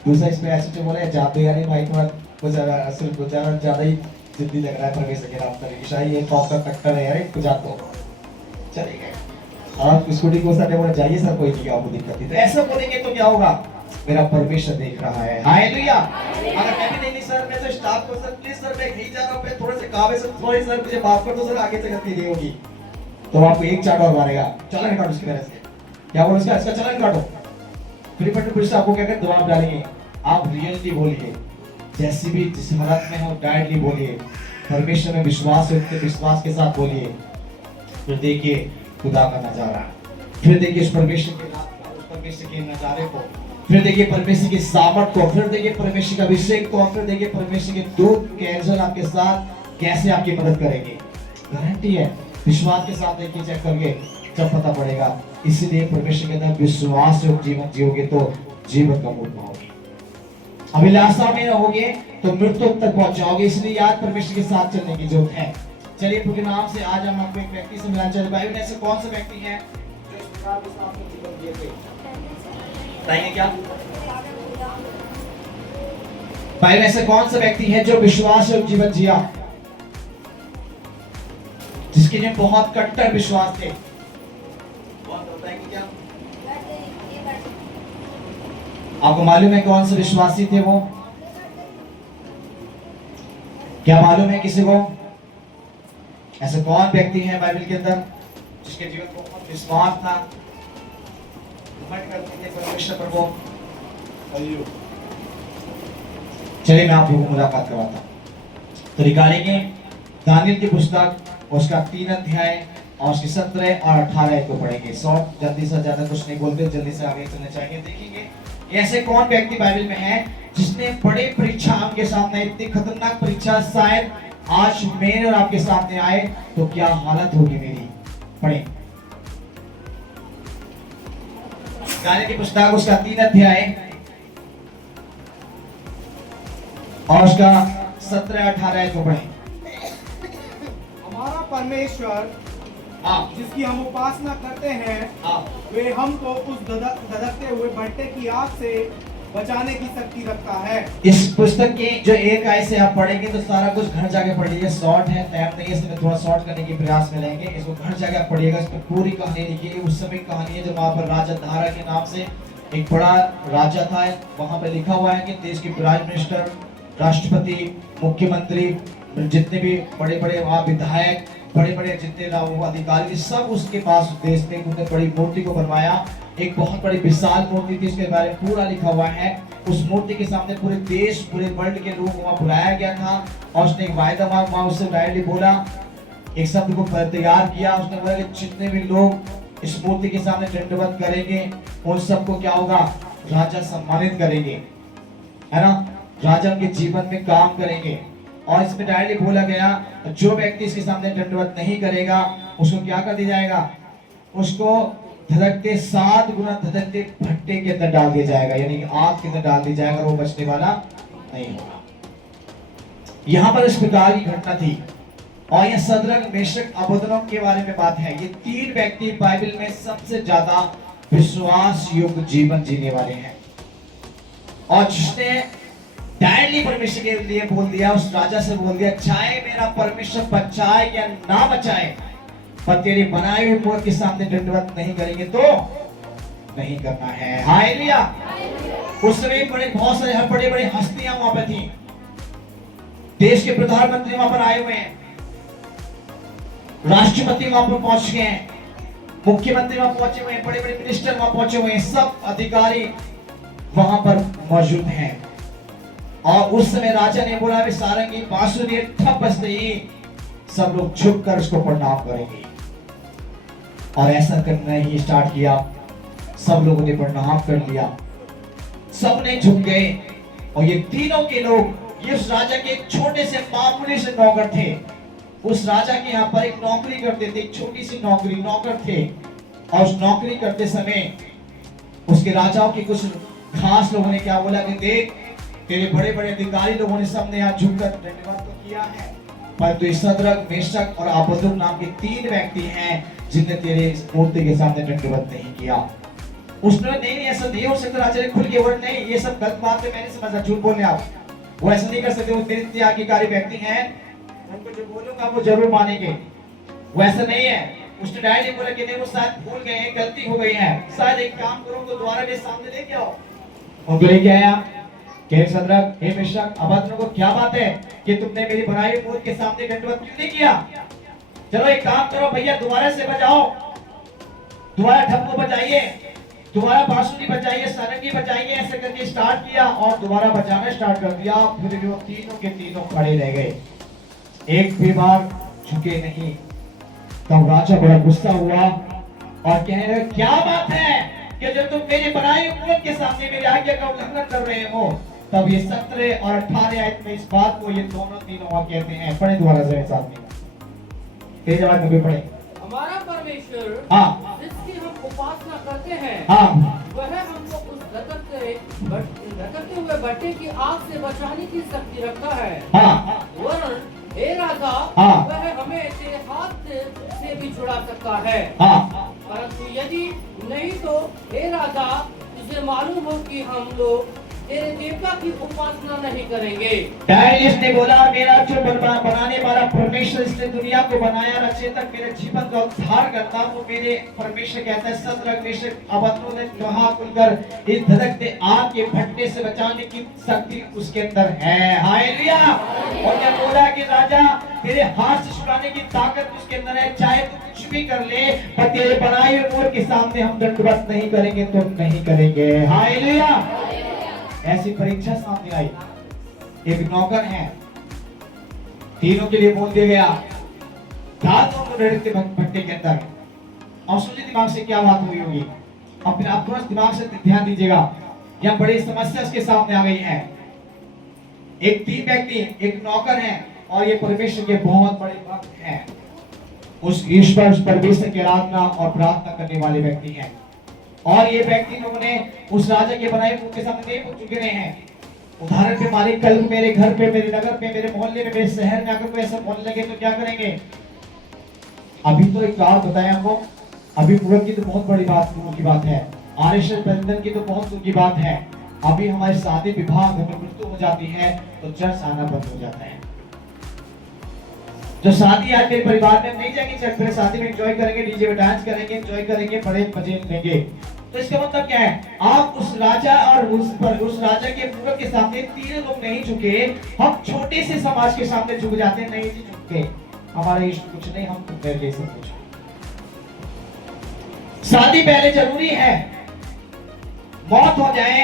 दूसरा इस पे ऐसे बोला जाते यार भाई थोड़ा कुछ ज्यादा ही जिद्दी लग रहा है परमेश्वर के नाम पर, ईसाई ये टॉप का कट्टर है यार, कुछ जातो चले गए। आप स्कूटी को सर बोला जाइए सर, कोई नहीं आपको दिक्कत नहीं। तो ऐसा बोलेंगे तो क्या होगा, मेरा परमेश्वर देख रहा है। हालेलुया। अगर मैं भी नहीं सर, मैं तो स्टाफ को सर प्लीज सर मैं नहीं जा रहा हूं, मैं थोड़े से काम है सर, सॉरी सर मुझे माफ कर दो सर, आगे से गलती नहीं होगी, तो आपको एक चाट और मारेगा, चालान काटो उसकी वजह से। क्या बोलो इसका चालान काटो। फिर पुलिस आपको क्या कर दबाव डालेंगे, आप रियलिटी बोलिए, जैसी भी जिस हालत में हो डायरेक्टली बोलिए, परमेश्वर में विश्वास रखते विश्वास के साथ बोलिए। फिर देखिए खुदा का नजारा, फिर देखिए उस परमेश्वर के नाम, उस परमेश्वर के नजारे को, फिर देखिए परमेश्वर की सामर्थ को, फिर देखिए परमेश्वर का अभिषेक को, फिर देखिए परमेश्वर के दूत के एंजल आपके साथ कैसे आपकी मदद करेंगे। गारंटी है, विश्वास के साथ देखिए, चेक करके जब पता पड़ेगा। इसीलिए परमेश्वर के अंदर विश्वास से जीवन जियोगे तो जीवन का मूल पाओगे। अभिलाषा में रहोगे तो मृत्यु तक पहुंच जाओगे। इसलिए याद परमेश्वर के साथ चलने की जरूरत है। चलिए प्रभु के नाम से आज हम आपको एक व्यक्ति से मिलाना चाहते हैं। बाइबल में ऐसे कौन से व्यक्ति हैं जो इस प्रकार के साथ में जीवन जिए थे? बताइए क्या? बाइबल में ऐसे कौन सा व्यक्ति है जो विश्वास और जीवन जिया, जिसके लिए बहुत कट्टर विश्वास थे? बताएंगे क्या? आपको मालूम है कौन से विश्वासी थे वो? क्या मालूम है किसी को? ऐसे कौन व्यक्ति है बाइबल के अंदर जिसके जीवन में बहुत विश्वास था, घमंड करते थे परमेश्वर पर वो? चलिए मैं आप लोगों को मुलाकात करवाता हूं। तो निकालेंगे दानियल की पुस्तक, उसका 3 अध्याय और उसके 17 और 18 को पढ़ेंगे। शॉर्ट, जल्दी से, ज्यादा कुछ नहीं बोलते, जल्दी से आगे चलना चाहिए। देखेंगे ऐसे कौन व्यक्ति बाइबल में है जिसने बड़े परीक्षा आपके सामने, इतनी खतरनाक परीक्षा शायद आज मेरे और आपके सामने आए तो क्या हालत होगी मेरी। पढ़े दानियल की पुस्तक, उसका 3 अध्याय और उसका 17-18 को पढ़े। हमारा परमेश्वर जिसकी हम उपासना करते हैं वे हमको उस धधकते हुए भट्टे की आग से बचाने की शक्ति रखता है। इस पुस्तक की जो एक आय से आप पढ़ेंगे तो सारा कुछ घर जाके पढ़ लीजिए। शॉर्ट है, टाइम नहीं है, इसमें थोड़ा शॉर्ट करने की प्रयास में रहेंगे। इसको घर जाके आप पढ़िएगा। इसमें पूरी कहानी लिखी, उस समय कहानी है जब वहाँ पर राजा धारा के नाम से एक बड़ा राजा था। वहाँ पे लिखा हुआ है कि देश के प्राइम मिनिस्टर, राष्ट्रपति, मुख्यमंत्री, जितने भी बड़े बड़े वहाँ विधायक, बड़े बड़े जितने अधिकारी, सब उसके पास देश में उन्होंने बड़ी मूर्ति को बनवाया। एक बहुत बड़ी विशाल मूर्ति थी, इसके बारे में पूरा लिखा हुआ है। उस मूर्ति के सामने पूरे देश, पूरे वर्ल्ड के लोग वहाँ बुलाया गया था और उसने एक वायदा वहाँ उससे डायरेक्टली बोला, एक शब्द को तैयार किया। उसने बोला कि जितने भी लोग इस मूर्ति के सामने दंडवत करेंगे उन सबको क्या होगा, राजा सम्मानित करेंगे, है ना, राजा के जीवन में काम करेंगे। और इसमें डायरेक्टली बोला गया जो व्यक्ति इसके सामने दंडवत नहीं करेगा उसको क्या कर दिया जाएगा, उसको धधकते 7 गुना धधकते भट्टे के अंदर डाल दिया जाएगा, यानी आग के अंदर डाल दिया जाएगा, वो बचने वाला नहीं होगा। यहाँ पर इस प्रकार की घटना थी। और यह सदरक, मेशक, अबेदनगो के बारे में बात है। ये 3 व्यक्ति बाइबल में सबसे ज्यादा विश्वास योग्य जीवन जीने वाले हैं और जिसने डायरेक्टली परमेश्वर के लिए बोल दिया, उस राजा से बोल दिया, चाहे मेरा परमेश्वर बचाए या ना बचाए, पर तेरे बनाए हुए मूर्ति के सामने दंडवत नहीं करेंगे तो नहीं करना है। हालेलुया। उस समय बहुत सारे बड़े बड़े हस्तियां वहां पर थी। देश के प्रधानमंत्री वहां पर आए हुए हैं, राष्ट्रपति वहां पर पहुंच गए हैं, मुख्यमंत्री वहां पहुंचे हुए हैं, बड़े बड़े मिनिस्टर वहां पहुंचे हुए हैं, सब अधिकारी वहां पर मौजूद हैं। और उस समय राजा ने बोला, सारंगी, बांसुरी ठप बजते ही सब लोग झुक कर उसको प्रणाम करेंगे। और ऐसा करना ही स्टार्ट किया। सब लोगों ने प्रणाम कर लिया, सब ने झुक गए। और ये तीनों के लोग, ये उस राजा के छोटे से मामूली से नौकर थे। उस राजा के यहाँ पर एक नौकरी करते थे, एक छोटी सी नौकरी, नौकर थे। और उस नौकरी करते समय उसके राजाओं के कुछ खास लोगों ने क्या बोला कि देख, तेरे बड़े बड़े अधिकारी लोगों ने सबने यहाँ झुककर धन्यवाद तो किया है, पर तो सदरक, मेशक और अबेदनगो नाम के 3 व्यक्ति हैं जिनने तेरे मूर्ति के सामने दंडवत नहीं किया। उसने नहीं, ऐसा नहीं हो सकता। राजा ने खुल के वर्ड, नहीं, ये सब गलत बात है, मैंने समझा, झूठ बोल रहे आप, वो ऐसा नहीं कर सकते। वो मेरे त्यागीकारी व्यक्ति हैं, उनको जो बोलूंगा वो जरूर मानेंगे। वो ऐसा नहीं है। उसने डायरेक्ट बोला कि नहीं, वो शायद भूल गए हैं, गलती हो गई है, शायद एक काम करो तो दोबारा मेरे सामने लेके आओ। उनको लेके आया। कहे सदरक, हे मेशक, अबेदनगो, क्या बात है कि तुमने मेरी बनाई हुई मूर्ति के सामने दंडवत क्यों नहीं किया? चलो एक काम करो भैया, दोबारा से बजाओ, दोबारा ठप्पो बजाइए, दोबारा बांसुरी बजाइए, सारंगी बजाइए। ऐसे करके स्टार्ट किया और दोबारा बजाना स्टार्ट कर दिया। फिर वो तीनों के तीनों खड़े रह गए, एक भी बार झुके नहीं। तब राजा बड़ा गुस्सा हुआ और कह रहे, क्या बात है कि जब तुम मेरे बनाए हुए मूर्ति के सामने मेरी आज्ञा का उल्लंघन कर रहे हो? तब ये 17 और 18 आयत में इस बात को ये दोनों तीनों कहते हैं। पढ़े दोबारा से साथ में, तेज आवाज में पढ़े। हमारा परमेश्वर, हाँ, जिसकी हम उपासना करते हैं, हाँ, वह हमको उस धककते हुए भट्टे की आग से बचाने की शक्ति रखता है। हाँ वरन हे राजा, हाँ। वह हमें तेरे हाथ से भी छुड़ा सकता है। हाँ परंतु यदि नहीं तो हे राजा, तुझे मालूम हो कि हम लोग तेरे देवता की उपासना नहीं करेंगे। डायलिस ने बोला, मेरा जो बनाने वाला परमेश्वर, इसने दुनिया को बनाया, रचयिता मेरे जीवन का उद्धार करता, वो मेरे परमेश्वर कहता है। सदरक मेशक अबेदनगो ने कहा खुलकर, इस धधकते आग के भट्टे से बचाने की शक्ति उसके अंदर है। हालेलुया। और क्या बोला कि राजा, तेरे हाथ से छुड़ाने की ताकत उसके अंदर है। चाहे तू कुछ भी कर ले, पर तेरे बनाए हुए मोर के सामने हम दंडवत नहीं करेंगे, तो नहीं करेंगे। हालेलुया। ऐसी परीक्षा सामने आई। एक नौकर है, तीनों के लिए बोल दिया गया, दांतों को लड़के भट्टे के अंदर। और सोचिए दिमाग से क्या बात हुई होगी। अपने आप थोड़ा दिमाग से ध्यान दीजिएगा। यह बड़ी समस्या उसके सामने आ गई है। एक तीन व्यक्ति, एक नौकर है और ये परमेश्वर के बहुत बड़े भक्त हैं। उस ईश्वर, उस परमेश्वर की आराधना और प्रार्थना करने वाले व्यक्ति हैं। और ये व्यक्ति लोगों ने उस राजा के बनाए मुंह के सामने नहीं पूछ चुके हैं। उदाहरण पे मालिक, कल मेरे घर पे, मेरे नगर पे, मेरे मोहल्ले में, मेरे शहर में अगर कोई ऐसा बोलने लगे तो क्या करेंगे? अभी तो एक बात बताया आपको, अभी पूरब की तो बहुत बड़ी बात की बात है, आरएसएस बंधन की तो बहुत दूर की बात है। अभी हमारे शादी विवाह में मृत्यु हो जाती है तो चर्च आना बंद हो जाता है। जो शादी आज मेरे परिवार में नहीं जाएंगे चर्च में, शादी में एंजॉय करेंगे, डीजे में डांस करेंगे, एंजॉय करेंगे, बड़े मजे लेंगे। तो इसका मतलब क्या है? आप उस राजा और उस राजा के पूरब के सामने तीन लोग नहीं झुके, हम छोटे से समाज के सामने झुक जाते हैं। नहीं जी झुकते, हमारा इश्क कुछ नहीं, हम मेरे लिए सब कुछ। शादी पहले जरूरी है, मौत हो जाए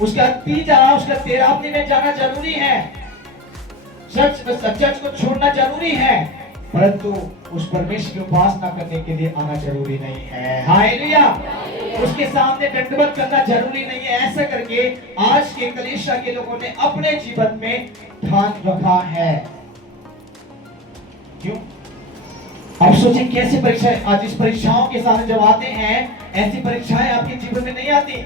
उसका तीजा, उसका तेरावनी में जाना जरूरी है, चर्च को छोड़ना जरूरी है, परंतु उस परमेश्वर की उपासना करने के लिए आना जरूरी नहीं है। हालेलुया। उसके सामने दंडवत करना जरूरी नहीं है। ऐसा करके आज के कलीसिया के लोगों ने अपने जीवन में ठान रखा है। क्यों? अब सोचिए कैसी परीक्षा, आज इस परीक्षाओं के सामने जब आते हैं, ऐसी परीक्षाएं आपके जीवन में नहीं आती।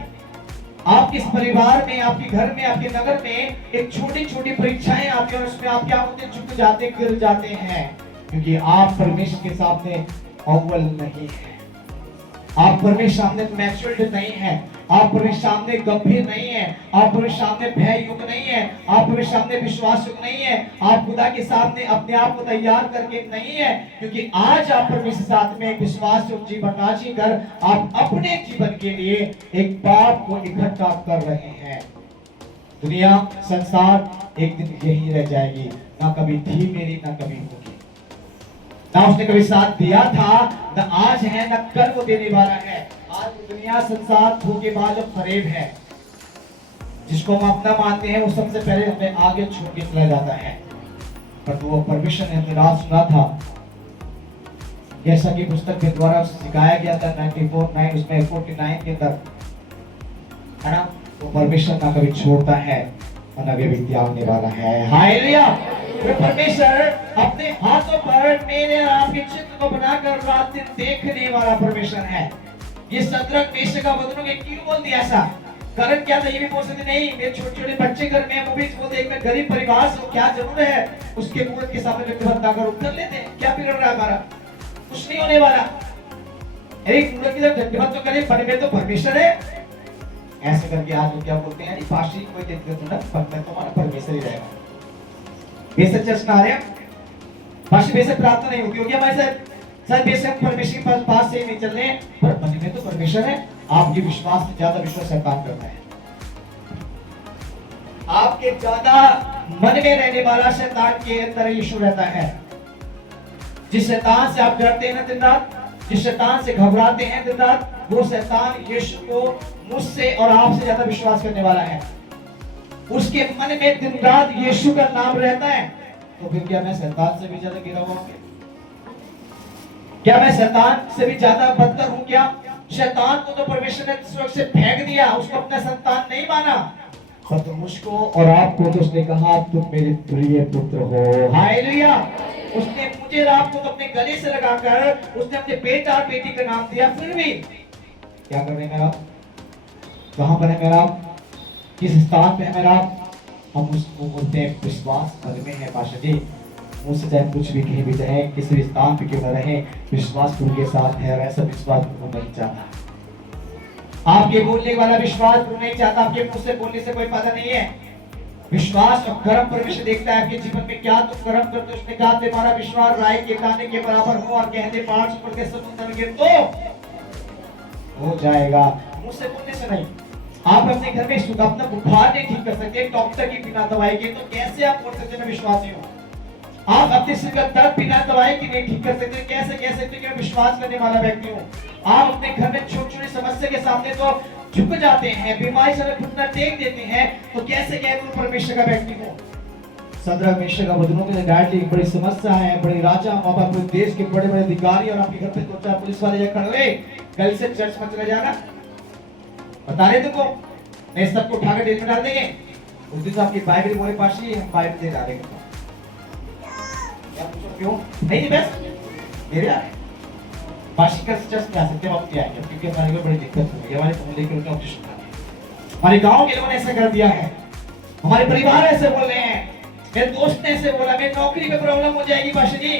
आपके परिवार में, आपके घर में, आपके नगर में एक छोटी छोटी परीक्षाएं आती है और उसमें आप क्या होते, झुक जाते, गिर जाते हैं, क्योंकि आप परमेश्वर के सामने अव्वल नहीं है, आप परमेश्वर सामने मैच्योर्ड नहीं है, आप परमेश्वर सामने गंभीर नहीं है, आप परमेश्वर सामने भय युक्त नहीं है, आप परमेश्वर सामने विश्वास युक्त नहीं है, आप खुदा के सामने अपने आप को तैयार करके नहीं है, क्योंकि आज आप परमेश्वर के साथ में विश्वास युक्त जीवन ना जीकर आप अपने जीवन के लिए एक पाप को इकट्ठा कर रहे हैं। दुनिया, संसार एक दिन यही रह जाएगी, ना कभी थी मेरी, ना कभी होगी, ना उसने कभी साथ दिया था, न आज है, न कल वो देने वाला है। आज दुनिया, संसार धोखेबाज और फरेब है। जिसको हम अपना मानते हैं वो सबसे पहले हमें आगे छोड़ के चला जाता है। पर वो परमेश्वर ने हमें राज सुना था, जैसा कि पुस्तक के द्वारा सिखाया गया था 94:9 उसमें 49 के अंदर, है ना? वो परमेश्वर ना कभी छोड़ता है और न कभी त्यागने वाला है। हालेलुया। परमेश्वर अपने हाथों पर मेरे और आपके चित्र को बनाकर रात दिन देखने वाला परमेश्वर है। ये सदरक मेशक अबेदनगो ने क्यों बोल दिया ऐसा? कारण क्या था? ये भी बोल सकते नहीं, मेरे छोटे छोटे बच्चे घर में, वो भी बोलते एक मैं गरीब परिवार से, क्या जरूर है उसके मूर्त के सामने दंडवत कर कर लेते, क्या बिगड़ रहा है हमारा? कुछ नहीं होने वाला। एक मूर्त की जब दंडवत तो करे, पर में तो परमेश्वर है। ऐसे करके आज लोग क्या बोलते हैं, पास्टर जी कोई दंडवत ना, पर मैं तुम्हारा परमेश्वर ही रहेगा। बेशक चर्च में आ रहे हैं, पास्टर बेशक प्रार्थना नहीं होती होगी हमारे साथ, सर बेशक परमेश्वर के पास से नहीं चल रहे हैं, पर मन में तो परमेश्वर है। आपके विश्वास से ज्यादा विश्वास शैतान करता है। आपके ज्यादा मन में रहने वाला शैतान के अंदर यीशु रहता है। जिस शैतान से आप डरते हैं ना दिन रात, जिस शैतान से घबराते हैं दिन रात, वो शैतान यीशु को मुझसे और आपसे ज्यादा विश्वास करने वाला है। उसके मन में दिन रात यीशु का नाम रहता है। तो फिर क्या मैं शैतान से भी ज्यादा गिरा हुआ हूं? क्या मैं शैतान से भी ज्यादा बदतर हूं? क्या शैतान को तो परमेश्वर ने स्वर्ग से फेंक दिया, उसको अपना संतान नहीं माना, पर तो मुझको और आपको तो उसने कहा तुम मेरे प्रिय पुत्र हो। हालेलुया। उसने मुझे और आपको तो अपने गले से लगाकर उसने अपने बेटा और बेटी का नाम दिया। फिर भी क्या कर रहे हैं आप? कहाँ पर है मेरा आप? किस स्थान पे है मेरा आप? हम उसको बोलते हैं विश्वास पद में है पाशा जी। मुझसे चाहे कुछ भी कहीं भी जाए, किसी भी स्थान पे क्यों न रहे, विश्वास प्रभु के साथ है, और ऐसा विश्वास प्रभु नहीं चाहता। आपके बोलने वाला विश्वास प्रभु नहीं चाहता, आपके मुंह से बोलने से कोई फायदा नहीं है। विश्वास और कर्म परमेश्वर देखता है आपके जीवन में क्या तुम कर्म करते हो। उसने कहा तुम्हारा विश्वास राई के दाने के बराबर हो और कहते पहाड़ से उड़ के समुद्र में तो हो जाएगा। मुंह से बोलने से नहीं। आप अपने घर में सुख अपना बुखार नहीं ठीक कर सकते डॉक्टर की बिना दवाई के, तो कैसे आप बोल सकते मैं विश्वासी हूँ? आप अपने सिर का दर्द बिना दवाई की नहीं ठीक कर सकते, कैसे कह सकते कि मैं विश्वास करने वाला व्यक्ति हूँ? आप अपने घर में छोटी छोटी समस्या के सामने तो झुक जाते हैं, बीमारी से घुटना टेक देते हैं, तो कैसे कहते हैं परमेश्वर का व्यक्ति हूँ? सदरा मेशक का बदनों के गाड़ी बड़ी समस्या है, बड़े राजा बाबा पूरे देश के बड़े बड़े अधिकारी और आपके घर पे दो चार पुलिस वाले खड़े हुए, कल से चर्च मत चला जाना, बता रहे तुमको, नहीं सबको उठाकर जेल में डाल देंगे। उस दिन आपकी बाइबल मोरे पास ही हम बाइबल दे डालेंगे। क्यों नहीं? बस मेरे यार बाशी का चर्च में आ सकते हैं, वक्त आएंगे क्योंकि हमारे को बड़ी दिक्कत हो गई। हमारे मोहल्ले के उनका ऑपरेशन करा दिया, हमारे गांव के लोगों ने ऐसा कर दिया है, हमारे परिवार ऐसे बोल रहे हैं, मेरे दोस्त ने ऐसे बोला, मेरी नौकरी में प्रॉब्लम हो जाएगी। बाशी जी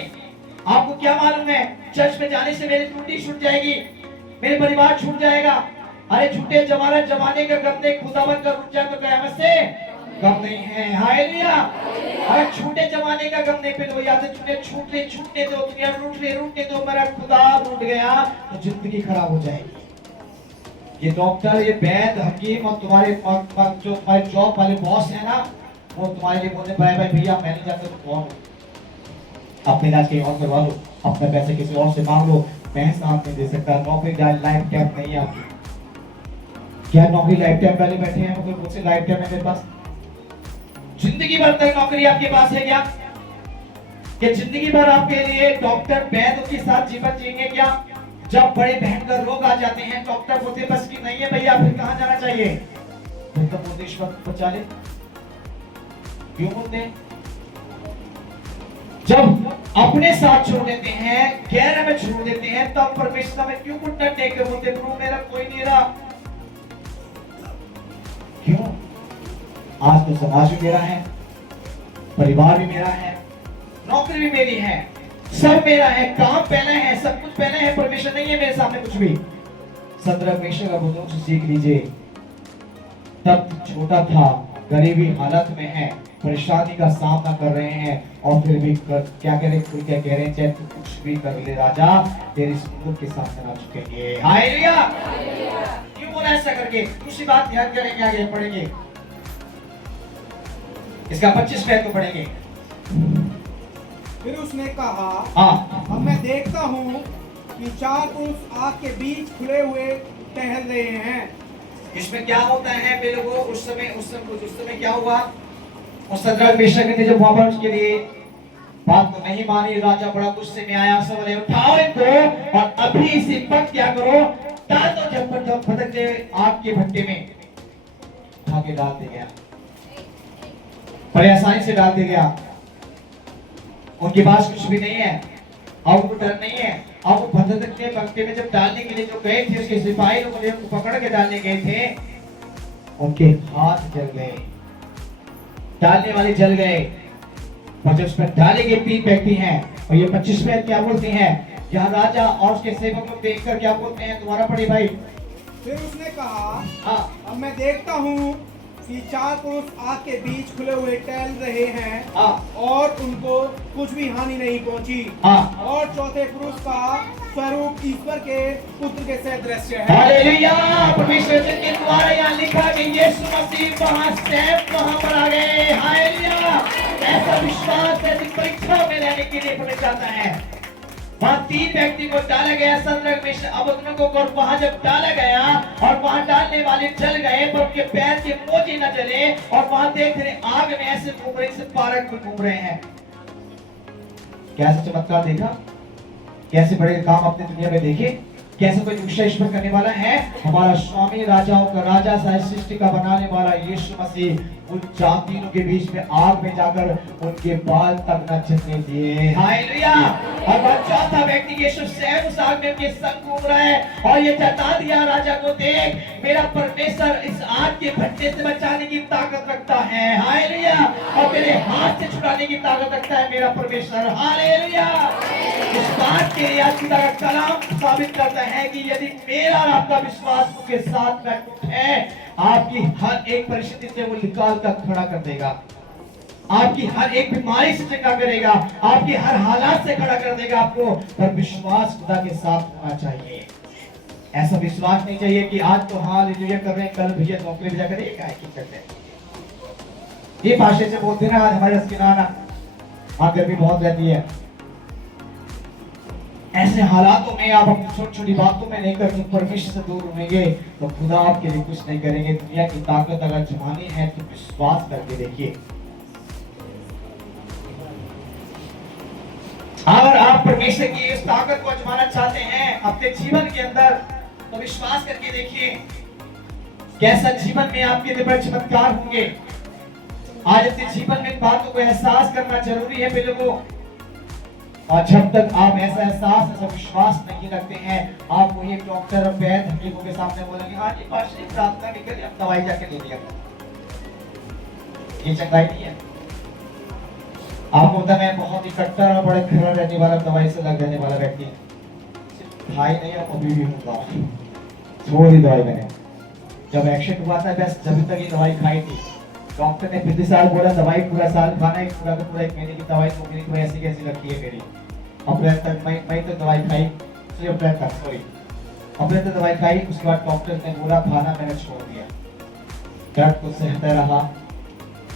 आपको क्या मालूम है, चर्च में जाने से मेरी टूटी छूट जाएगी, मेरे परिवार छूट जाएगा। अरे झूठे जमाने का गम नहीं, खुदावन का रुक जाए तो कयामत से गम नहीं है। हालेलुया। अरे झूठे जमाने का गम नहीं, पे तो याद है छूटने दो, दुनिया रूठने दो, मेरा खुदा रूठ गया तो जिंदगी खराब हो जाएगी। ये डॉक्टर, ये वैद्य, हकीम और तुम्हारे जो तुम्हारे जॉब वाले बॉस है ना, वो तुम्हारे लिए बोलते भाई भैया मैं नहीं जाता तो कौन, अपने इलाज कहीं और करवा लो, अपने पैसे किसी और से मांग लो, पैसा आप नहीं दे सकता। नौकरी लाइफ टाइम नहीं है आपकी। क्या नौकरी लाइफ टाइम पहले बैठे हैं, कोई मुझसे लाइफ टाइम है मेरे पास? जिंदगी भर तक नौकरी आपके पास है क्या? कि जिंदगी भर आपके लिए डॉक्टर वैद्य के साथ जीवन जिएंगे क्या? जब बड़े भयंकर रोग आ जाते हैं डॉक्टर बोलते बस की नहीं है भैया, फिर कहां जाना चाहिए? फिर तो बोलते ईश्वर बचा ले। क्यों बोलते? जब अपने साथ छोड़ देते हैं, गहरे में छोड़ देते हैं, तब परमेश्वर में क्यों घुटना टेक के बोलते प्रभु मेरा कोई नहीं रहा? क्यों? आज तो समाज भी मेरा है, परिवार भी मेरा है, नौकरी भी मेरी है, सब मेरा है, काम पहले है, सब कुछ पहले है, परमेश्वर नहीं है मेरे सामने कुछ भी। सदरा मेशक का बुजुर्ग से सीख लीजिए, तब छोटा था, गरीबी हालत में है, परेशानी का सामना कर रहे हैं, और फिर भी क्या कह रहे हैं, चाहे तू कुछ भी कर ले राजा, तेरी सुंदर के सामने ना झुकेंगे। हालेलुया। क्यों बोला ऐसा करके? दूसरी बात ध्यान करेंगे, आगे पढ़ेंगे, इसका 25 पैर को पढ़ेंगे। फिर उसने कहा, हाँ, अब मैं देखता हूँ कि 4 पुरुष आग के बीच खुले हुए टहल रहे हैं। इसमें क्या होता है मेरे को? उस समय क्या हुआ? उस सदरक मेशक ने जब वहां पर उसके लिए बात को नहीं मानी, राजा बड़ा गुस्से में आया, सब बोले उठाओ इनको और अभी इसी वक्त क्या करो, डाल दो जब फटकते आग के भट्टे में, उठा के डाल दे गया, बड़े आसानी से डाल दे गया। उनके पास कुछ भी नहीं है, अब उनको डर नहीं है। अब वो भट्टे में जब डालने के लिए जो गए थे, उसके सिपाही लोगों ने उनको पकड़ के डालने गए थे, उनके हाथ जल गए, डालने वाले जल गए। और जब उसमें डाले गए 3 व्यक्ति हैं, और ये 25 पैर क्या बोलते हैं? यहाँ राजा और उसके सेवक लोग देखकर क्या बोलते हैं? तुम्हारा पढ़ी भाई। फिर उसने कहा, हाँ, अब मैं देखता हूँ कि 4 पुरुष आग के बीच खुले हुए टहल रहे हैं, हाँ, और उनको कुछ भी हानि नहीं पहुंची। हाँ, और चौथे पुरुष का स्वरूप ईश्वर के पुत्र के सदृश है। हालेलुया। परमेश्वर के द्वारा यहाँ लिखा कि यीशु मसीह वहाँ पर आ गए। हालेलुया। ऐसा विश्वास है जिस परीक्षा में रहने के लिए पड़े जाता है। वहाँ 3 व्यक्ति को डाला गया, सदरक मेशक अबेदनगो को, और वहाँ जब डाला गया और वहाँ डालने वाले जल गए, पर उनके पैर के मोजे न जले, और वहाँ देख रहे आग में ऐसे घूम रहे, से पारक में घूम रहे हैं। कैसे चमत्कार देखा, कैसे बड़े काम अपने दुनिया में देखे। कैसे कोई दूसरा ईश्वर करने वाला है? हमारा स्वामी, राजाओं का राजा, सृष्टि का बनाने वाला यीशु मसीह उन जातियों के बीच में आग में जाकर उनके बाल तक न चलने दिए। हालेलुया। और चौथा व्यक्ति यीशु स्वयं उस आग में उनके संग घूम रहा है और ये जता दिया राजा को, देख मेरा परमेश्वर इस आग के भट्टे से बचाने की ताकत रखता है। हालेलुया। और मेरे हाथ से छुड़ाने की ताकत रखता है मेरा परमेश्वर। हालेलुया। इस बात के लिए आज खुदा का कलाम साबित करता है कि यदि मेरा और आपका विश्वास उसके साथ में टूट है, आपकी हर एक परिस्थिति से वो निकाल कर खड़ा कर देगा, आपकी हर एक बीमारी से चंगा करेगा, आपकी हर हालात से खड़ा कर देगा आपको। पर विश्वास खुदा के साथ होना चाहिए। ऐसा विश्वास नहीं चाहिए कि आज तो हालेलुया कर रहे हैं, कल भैया नौकरी भेजा करिए, क्या की करते हैं ये भाषा से बोलते ना। आज हमारे अस्किनाना वहां गर्मी बहुत रहती है। ऐसे हालातों में आप अपनी छोटी छोटी बातों में नहीं करके परमेश्वर से दूर रहेंगे तो खुदा आपके लिए कुछ नहीं करेंगे। दुनिया की ताकत अगर जमानी है तो विश्वास करके देखिए। अगर आप परमेश्वर की इस ताकत को आजमाना चाहते हैं अपने जीवन के अंदर तो विश्वास करके देखिए कैसा जीवन में आपके लिए बड़े चमत्कार होंगे। आज अपने जीवन में बातों को एहसास करना जरूरी है पहले को। और जब तक आप ऐसा एहसास, ऐसा विश्वास नहीं रखते हैं, आप वही डॉक्टर और वैद्य हकीमों के सामने बोलेंगे हाँ जी पास प्रार्थना नहीं करी, अब दवाई जाके ले लिया। ये चंगाई नहीं है। आपको पता मैं बहुत ही कट्टर और बड़े खरा रहने वाला, दवाई से लग रहने वाला व्यक्ति भाई नहीं अब अभी भी हूँ। छोड़ दी दवाई मैंने। जब एक्सीडेंट हुआ था बस जब तक ये दवाई खाई थी। डॉक्टर ने पिछले साल बोला दवाई पूरा साल खाना है, पूरा का पूरा 1 महीने की दवाई तो मेरी तो ऐसी कैसी रखी है मेरी। अप्रैल तक मई तक दवाई खाई, अप्रैल तक दवाई खाई। उसके बाद डॉक्टर ने बोला खाना मैंने छोड़ दिया। दर्द को सहता रहा,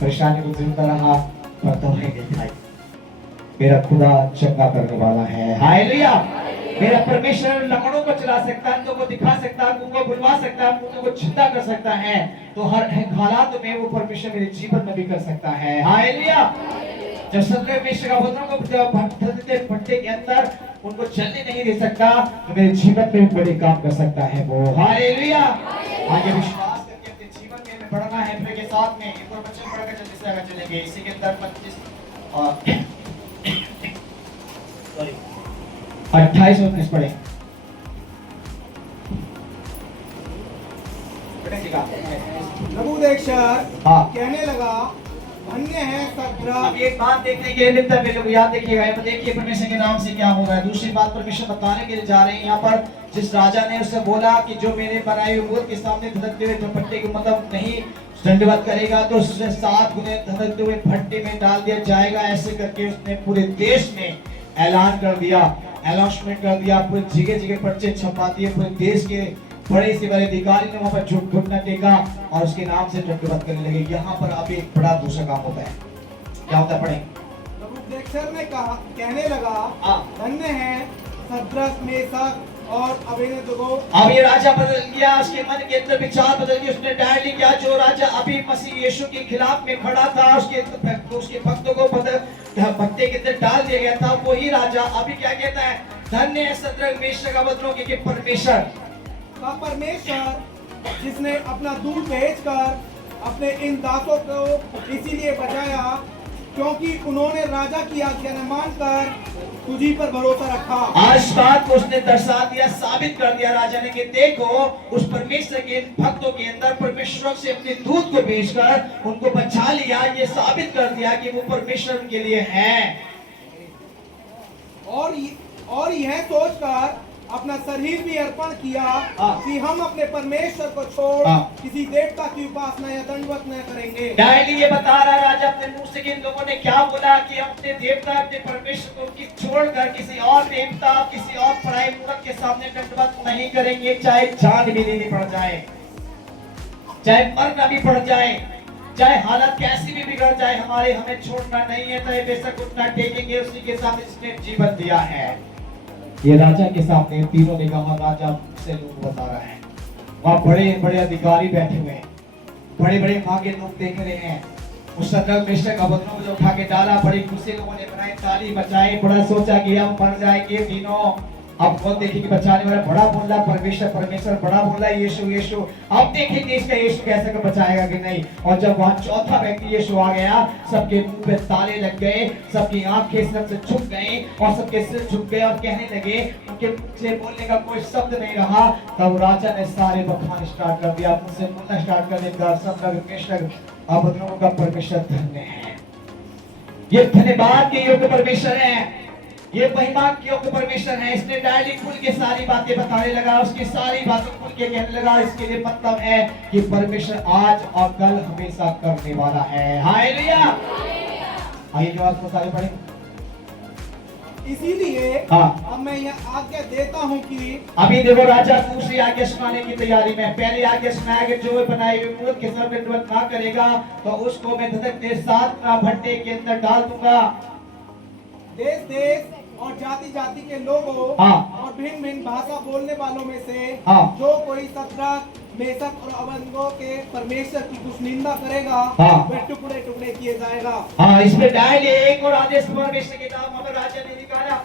परेशानी को झेलता रहा, पर दवाई नहीं खाई। मेरा खुदा चंगा करने वाला है। हालेलुया। मेरा परमेश्वर लंगड़ों को चला सकता है, अंधों को दिखा सकता है, मुंह को बुलवा सकता है, मुंह को जिंदा कर सकता है। तो हर हालात में वो परमेश्वर मेरे जीवन में भी कर सकता है। हालेलुया। जब 17 मेषकाबद्रों को भट्टे के अंदर उनको चलने नहीं दे सकता तो मेरे जीवन में बड़े काम कर सकता है वो। हालेलुया। आगे विश्वास करके अपने जीवन में बढ़ना है। के साथ में एक और वचन पढ़कर जल्दी से आगे चलेंगे। इसी के अंदर 25 और 28 और 29 पढ़े। नबूकदनेस्सर कहने लगा धन्य है सद्रक। अब एक बात देखने के लिए मेरे लोग याद देखिएगा, यहाँ पर देखिए परमेश्वर के नाम से क्या हो रहा है। दूसरी बात परमेश्वर बताने के लिए जा रहे हैं यहाँ पर। जिस राजा ने उससे बोला कि जो मेरे बनाए हुए मूर्ति के सामने धड़कते हुए झपट्टे को मतलब नहीं दंडवत करेगा तो उससे 7 गुने धड़कते हुए भट्टे में डाल दिया जाएगा। ऐसे करके उसने पूरे देश में ऐलान कर दिया, अनाउंसमेंट कर दिया। पूरे जगह जगह पर्चे छपा दिए। पूरे देश के बड़े से बड़े अधिकारी ने वहां पर झुक घुटना टेका और उसके नाम से दंडवत करने लगे। यहाँ पर अब एक बड़ा दूसरा काम होता है। क्या होता है पढ़े। नबूकदनेस्सर ने कहा कहने लगा धन्य है सद्रक मेशक और अबेदनगो। अब ये राजा बदल गया, उसके मन के अंदर विचार बदल गया। उसने डायरी किया जो राजा अभी मसीह यीशु के खिलाफ में खड़ा था, उसके भक्तों को भट्टे के अंदर डाल दिया गया था। वही राजा अभी क्या कहता है धन्य है सद्रक मेशक अबेदनगो के परमेश्वर का परमेश्वर जिसने अपना दूध भेजकर अपने इन दासों को इसीलिए बचाया क्योंकि उन्होंने राजा की आज्ञा न मानकर तुझी पर भरोसा रखा। आज बात को उसने दर्शा दिया, साबित कर दिया राजा ने कि देखो उस परमेश्वर के भक्तों के अंदर परमेश्वर से अपने दूत को भेजकर उनको बचा लिया। ये साबित कर दिया कि वो परमेश्वर के लिए है। और यह सोचकर अपना शरीर भी अर्पण किया कि हम अपने परमेश्वर को छोड़ किसी देवता की उपासना या दंडवत न करेंगे। डायली ये बता रहा राजा अपने मुंह से कि इन लोगों ने क्या बोला कि हम अपने देवता अपने परमेश्वर को छोड़कर किसी और देवता किसी और पराई मूर्ख के सामने दंडवत नहीं करेंगे, चाहे जान भी लेनी पड़ जाए, चाहे मरना भी पड़ जाए, चाहे हालत कैसी भी बिगड़ जाए, हमें छोड़ना नहीं है। चाहे बेशक उठना टेकेंगे उसी के सामने जिसने जीवन दिया है। ये राजा के सामने तीनों ने कहा राजा से लोग बता रहा है। वहाँ बड़े बड़े अधिकारी बैठे हुए हैं, बड़े बड़े वहाँ के लोग देख रहे हैं। उस सद्रक मेशक अबेदनगो को जो उठा के डाला, बड़ी खुशी लोगों ने बनाई, ताली बजाई, बड़ा सोचा कि हम मर जाएंगे तीनों, अब कौन देखेंगे बचाने वाला? बड़ा बोल रहा है परमेश्वर, परमेश्वर बड़ा बोल रहा है यीशु यीशु। अब देखेंगे इसका यीशु कैसे कर बचाएगा कि नहीं। और जब वहां चौथा व्यक्ति यीशु आ गया, सबके मुंह पे ताले लग गए, सबकी आंखें सब से झुक गई और सबके सिर झुक गए और कहने लगे, उनके मुंह से बोलने का कोई शब्द नहीं रहा। तब राजा ने सारे बखान स्टार्ट कर दिया, मुंह से बोलना स्टार्ट कर दिया, परमेश्वर अबद्रों का परमेश्वर धन्य है, ये धन्यवाद के योग्य परमेश्वर है, ये महिमा के योग्य परमेश्वर है। इसने डायरेक्टली खुल के सारी बातें बताने लगा, उसकी सारी बातें खुल के कहने लगा। इसके लिए मतलब है कि परमेश्वर आज और कल हमेशा करने वाला है। हालेलुया। आइए जो आपको सारे पढ़े। इसीलिए हाँ। अब मैं यह आज्ञा देता हूँ कि अभी देखो राजा दूसरी आज्ञा सुनाने की तैयारी में। पहली आज्ञा सुनाया कि जो बनाए हुए मूर्त के सर पे नृत्य ना करेगा तो उसको मैं धधकते 7 भट्टे के अंदर डाल दूंगा। देश देश और जाति जाति के लोगों हाँ। और भिन्न भिन्न भाषा बोलने वालों में से हाँ। जो कोई सदरक मेशक और अबेदनगो के परमेश्वर की कुछ निंदा करेगा, हाँ। वह टुकड़े टुकड़े किए जाएगा। हाँ, इसमें डायल एक और आदेश परमेश्वर के नाम हमें राजा ने निकाला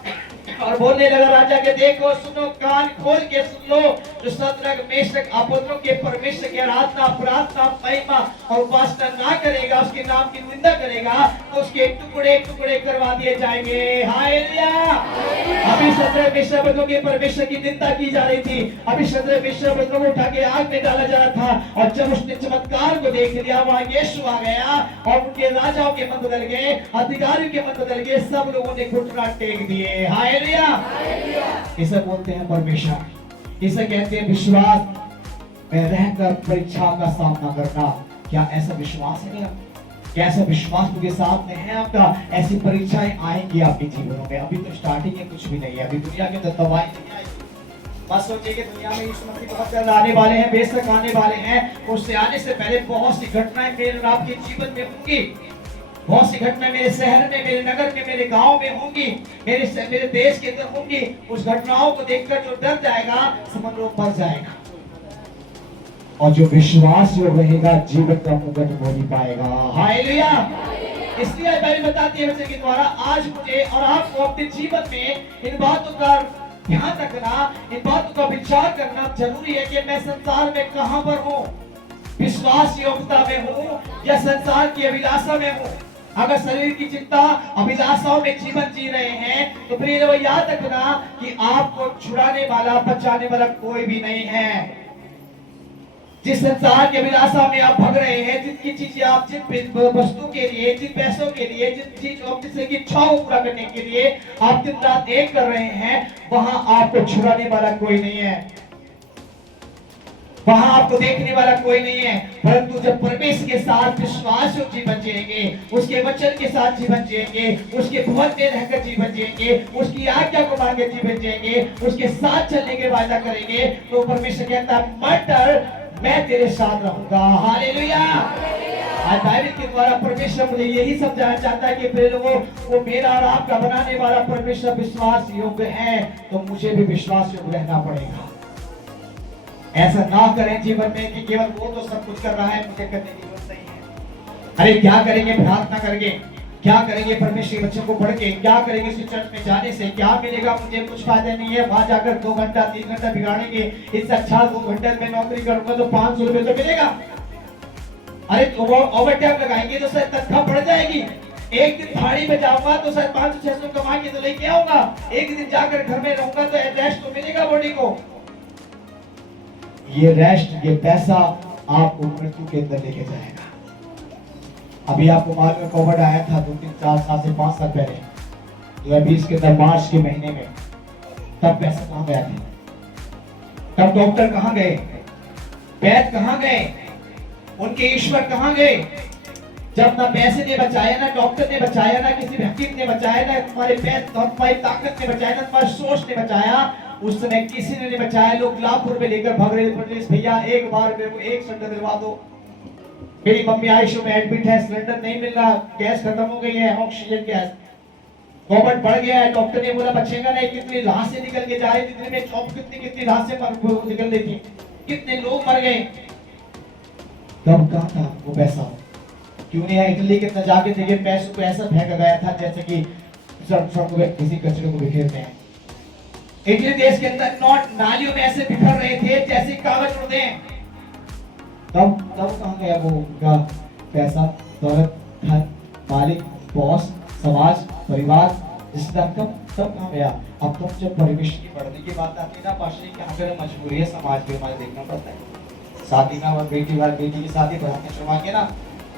और बोलने लगा राजा के, देखो सुनो, कान खोल के सुन लो, जो सदरक मेशक अबेदनगो के परमेश्वर की आराधना प्रार्थना महिमा और उपासना ना करेगा, उसके नाम की निंदा करेगा तो उसके टुकड़े टुकड़े करवा दिए जाएंगे। हालेलुया। अभी सदरक मेशक अबेदनगो के परमेश्वर की निंदा की जा रही थी, अभी सदरक मेशक अबेदनगो को उठा के आग में डाला जा रहा था। और जब उसने चमत्कार को देख लिया, वहां यीशु आ गया और उनके राजाओं के मन बदल गए, अधिकारियों के मन बदल गए, सब लोगों ने घुटना टेक दिए। हालेलुया। इसे बोलते हैं परमेश्वर, इसे कहते हैं विश्वास में रहकर परीक्षा का सामना करना। क्या ऐसा विश्वास है मेरा? क्या ऐसा विश्वास मुझे सामने है आपका? ऐसी परीक्षाएं आएंगी आपके जीवनों में। अभी तो स्टार्टिंग है, कुछ भी नहीं है, अभी दुनिया के तो दवाई नहीं आई। मत सोचिए कि दुनिया में यीशु मसीह बहुत जल्द आने वाले हैं, बेशक आने वाले हैं। उससे आने से पहले बहुत सी घटनाएं मेरे और आपके जीवन में होंगी, बहुत सी घटनाएं मेरे शहर में, मेरे नगर में, मेरे गांव में होंगी, मेरे देश के अंदर होंगी। उस घटनाओं को देखकर जो डर जाएगा समझ लो मर जाएगा, और जो विश्वास जो रहेगा जीवन का मुकुट वो नहीं पाएगा। हालेलुया। इसलिए बाइबल बताती है वचन के द्वारा आज मुझे और आपको अपने जीवन में इन बातों का ध्यान रखना, इन बातों का विचार करना जरूरी है कि मैं संसार में कहां पर हूं, विश्वास योग्यता में हूं या संसार की अभिलाषा में हूं। अगर शरीर की चिंता अभिलाषाओं में जीवन जी रहे हैं तो प्रिय लोग याद रखना कि आपको छुड़ाने वाला बचाने वाला कोई भी नहीं है। जिस संसार के अभिलाषा में आप भग रहे हैं, जितनी चीजें आप जिन वस्तु के लिए, जिन पैसों के लिए, जिन चीजों की इच्छाओं को पूरा करने के लिए आप दिन रात एक कर रहे हैं, वहां आपको छुड़ाने वाला कोई नहीं है, वहां आपको देखने वाला कोई नहीं है। परंतु जब परमेश्वर के साथ विश्वास जीवन जिएंगे, उसके वचन के साथ जीवन जिएंगे, उसके भवन में रहकर जीवन जिएंगे, उसकी आज्ञा को मान के जीवन जिएंगे, उसके साथ चलने के वादा करेंगे, तो परमेश्वर कहता है मत डर, मैं तेरे साथ रहूंगा। हालेलुया। आज बाइबल के द्वारा परमेश्वर मुझे यही समझाना चाहता है कि प्रिय लोगों, वो मेरा और आपका बनाने वाला परमेश्वर विश्वास योग्य है, तो मुझे भी विश्वास योग्य रहना पड़ेगा। ऐसा ना करें जीवन में कि केवल वो तो सब कुछ कर रहा है, मुझे करने की जरूरत नहीं है। अरे क्या करेंगे प्रार्थना करके, क्या करेंगे परमेश्वर के वचन को पढ़ के, क्या करेंगे इस चर्च में जाने से, क्या मिलेगा मुझे? कुछ फायदा नहीं है। वहां जाकर 2 घंटा 3 घंटा बिगाड़ेंगे, इससे अच्छा 2 घंटे में नौकरी करूंगा तो 500 रुपए तो मिलेगा। अरे तो ओवर टाइम लगाएंगे तो शायद तनख्वाह बढ़ जाएगी। एक दिन पहाड़ी में जाऊंगा तो शायद 500-600 कमा के तो लेके आऊंगा। एक दिन जाकर घर में रहूंगा तो रेस्ट तो मिलेगा बॉडी को। ये रेस्ट, ये पैसा आपको मृत्यु के अंदर लेके जाएगा। अभी आपको मालूम है कोविड आया था 2-3-4 साल से 5 साल पहले 2020 के अंदर मार्च के महीने में। तब पैसा कहाँ गया था? तब डॉक्टर कहाँ गए? वैद्य कहाँ गए? उनके ईश्वर कहाँ गए? जब ना पैसे ने बचाया, ना डॉक्टर ने बचाया, ना किसी हकीम ने बचाया, ना तुम्हारे वैद्य, तुम्हारी ताकत ने बचाया, ना तुम्हारी सोच ने बचाया, उस समय किसी ने नहीं बचाया। लोग लाखों रुपए लेकर भाग रहे थे, भैया एक बार मेरे को 1 सिलेंडर दिलवा दो, मेरी मम्मी आईसीयू में एडमिट है, सिलेंडर नहीं मिल रहा, गैस खत्म हो गई है, ऑक्सीजन गैस, कोविड बढ़ गया है, डॉक्टर ने बोला बचेगा नहीं। कितनी लाशें निकल के जा रही थी, में कितनी लाशें निकल रही थी, कितने लोग मर गए। तब कहाँ था वो पैसा? क्यों नहीं है? इटली के अंदर जाके देखिए, पैसों को ऐसा फेंका गया था जैसे कि सड़कों पे किसी कचरे को बिखेरते हैं। इटली देश के अंदर नोट नालियों में ऐसे बिखर रहे थे जैसे कागज उड़ते हैं। तब कहाँ गया वो उनका पैसा, दौलत, धन, मालिक, बॉस, समाज, परिवार, रिश्तेदार, तब कहाँ गया? अब तुम जब परमेश्वर की बढ़ने की बात आती है ना पाशा, यहाँ पे मजबूरी है, समाज पे हमारे देखना पड़ता है। शादी में अगर बेटी की शादी बढ़ाने शुरुआत ना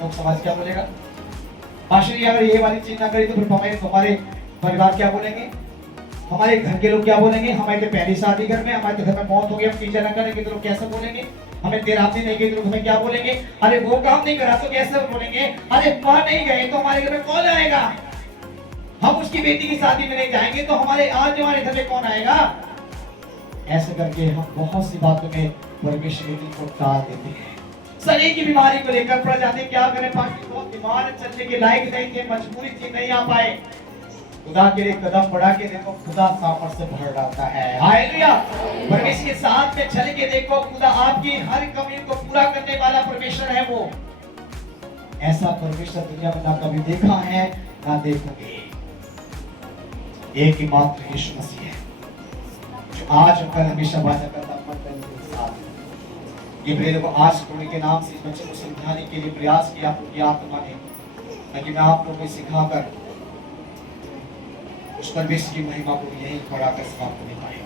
तो समाज क्या बोलेगा? पाशा अगर ये वाली चीज ना करी तो फिर हमारे परिवार क्या बोलेंगे, हमारे घर के लोग क्या बोलेंगे? हमारे तो पहली शादी घर में, हमारे तो घर में मौत हो गई, हम टीचर ना करेंगे तो लोग कैसे बोलेंगे? हमें तेरावती नहीं गई तो लोग हमें क्या बोलेंगे? अरे वो काम नहीं करा तो कैसे बोलेंगे? अरे वहां नहीं गए तो हमारे घर में कौन आएगा? हम उसकी बेटी की शादी में नहीं जाएंगे तो हमारे आज हमारे घर में कौन आएगा? ऐसे करके हम बहुत सी बातों में परमेश्वर को टाल देते हैं। शरीर की बीमारी को लेकर पड़ जाते, क्या करें पास्टर, बहुत बीमार, चलने के लायक नहीं थे, मजबूरी थी, नहीं आ पाए। खुदा के लिए कदम बढ़ा के देखो, खुदा सामर्थ से भर जाता है। हालेलुया। परमेश्वर के साथ में चल के देखो, खुदा आपकी हर कमी को पूरा करने वाला परमेश्वर है। वो ऐसा परमेश्वर दुनिया में ना कभी देखा है ना देखोगे। एक ही मात्र यीशु मसीह है जो आज और कल हमेशा वादा करता है साथ। इब्रानियों को आज प्रभु के नाम से इस बच्चे को समझाने के लिए प्रयास किया उनकी आत्मा ने, ताकि मैं आप लोगों को सिखाकर उस परमेश्वर की महिमा को यही पढ़ाकर समाप्त नहीं पाए।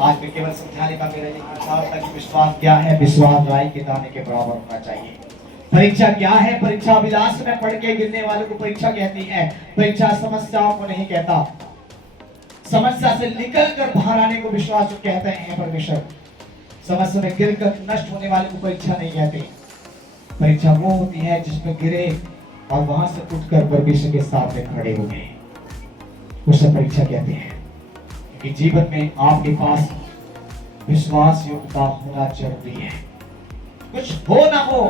आज मैं केवल समझाने का मेरा एक विचार था कि विश्वास क्या है। विश्वास राई के दाने के बराबर होना चाहिए। परीक्षा क्या है? परीक्षा विलास में पढ़ के गिरने वालों को परीक्षा कहती है। परीक्षा समस्याओं को नहीं कहता, समस्या से निकल कर बाहर आने को विश्वास जो कहते हैं परमेश्वर। समस्या में गिर कर नष्ट होने वाले को परीक्षा नहीं कहते। परीक्षा वो होती है जिसमें गिरे और वहां से उठकर परमेश्वर के सामने खड़े हो गए, उसे परीक्षा कहते हैं। क्योंकि जीवन में आपके पास विश्वास योग्यता होना जरूरी है। कुछ हो ना हो,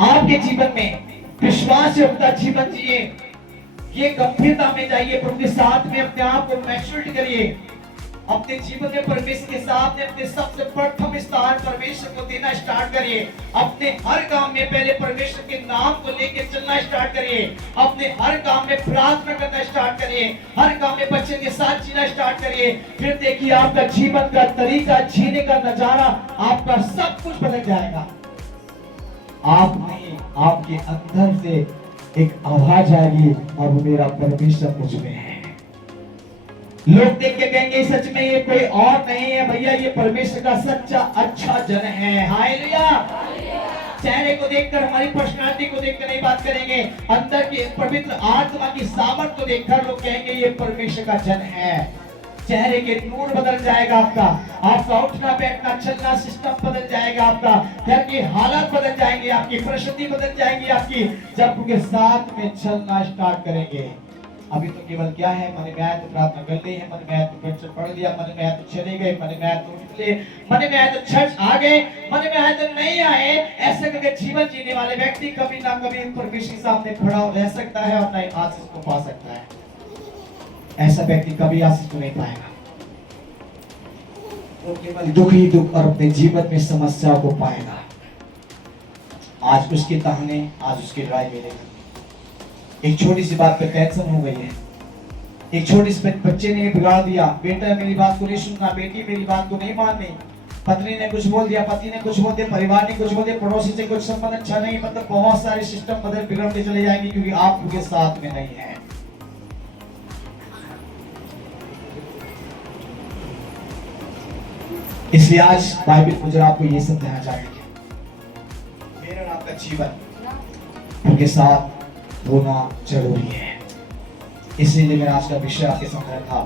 आपके जीवन में विश्वास योग्यता जीवन जिए, ये गंभीरता में जाइए, प्रभु के साथ में अपने आप को मैच्योरिटी करिए। अपने जीवन में परमेश्वर के साथ में अपने सबसे प्रथम स्थान परमेश्वर को देना स्टार्ट करिए। अपने हर काम में पहले परमेश्वर के नाम को लेकर चलना स्टार्ट करिए। अपने हर काम में प्रार्थना करना स्टार्ट करिए। हर काम में बच्चे के साथ जीना स्टार्ट करिए। फिर देखिए आपका जीवन का तरीका, जीने का नजारा, आपका सब कुछ बदल जाएगा। आप नहीं, आपके अंदर से एक आवाज आएगी और वो मेरा परमेश्वर मुझ में है। लोग देख के कहेंगे सच में ये कोई और नहीं है भैया, ये परमेश्वर का सच्चा अच्छा जन है। हालेलुया। चेहरे को देखकर, हमारी पर्सनालिटी को देखकर नहीं बात करेंगे, अंदर की पवित्र आत्मा की सामर्थ को देखकर लोग कहेंगे ये परमेश्वर का जन है। चेहरे के नूर बदल जाएगा आपका उठना बैठना चलना सिस्टम बदल जाएगा, आपका घर की हालत बदल जाएंगे, आपकी परिस्थिति बदल जाएगी आपकी, जब उनके साथ में चलना स्टार्ट करेंगे। अभी तो केवल क्या है, मन में आया तो प्रार्थना कर ली है, मन में आया तो पेट से पढ़ लिया, मन में आया तो चले गए, मन में आया तो उठ लिए, मन में आया तो चर्च आ गए, मन में आया तो नहीं आए। ऐसे करके जीवन जीने वाले व्यक्ति कभी ना कभी परमेश्वर के सामने खड़ा रह सकता है और नहीं आशीष को पा सकता है। ऐसा व्यक्ति कभी आशीष को नहीं पाएगा। वो केवल दुख ही दुख और अपने जीवन में समस्या को पाएगा। आज उसके ताहने, आज उसकी लड़ाई मिलेगी। एक छोटी सी बात पे टेंशन हो गई है, एक छोटी सी बच्चे ने बिगाड़ दिया, बेटा मेरी बात को नहीं सुनना, बेटी मेरी बात को नहीं माननी, पत्नी ने कुछ बोल दिया, पति ने कुछ बोल दिया, परिवार ने कुछ बोल दिया, पड़ोसी से कुछ संबंध अच्छा नहीं, मतलब बहुत सारे सिस्टम बदल बिगड़ते चले जाएंगे क्योंकि आप उनके साथ में नहीं है। इसलिए आज बाइबल मुझे आपको ये समझाना चाहिए, मेरा और आपका जीवन उनके साथ होना जरूरी है। इसलिए मेरा आज का विषय आपके सामने था,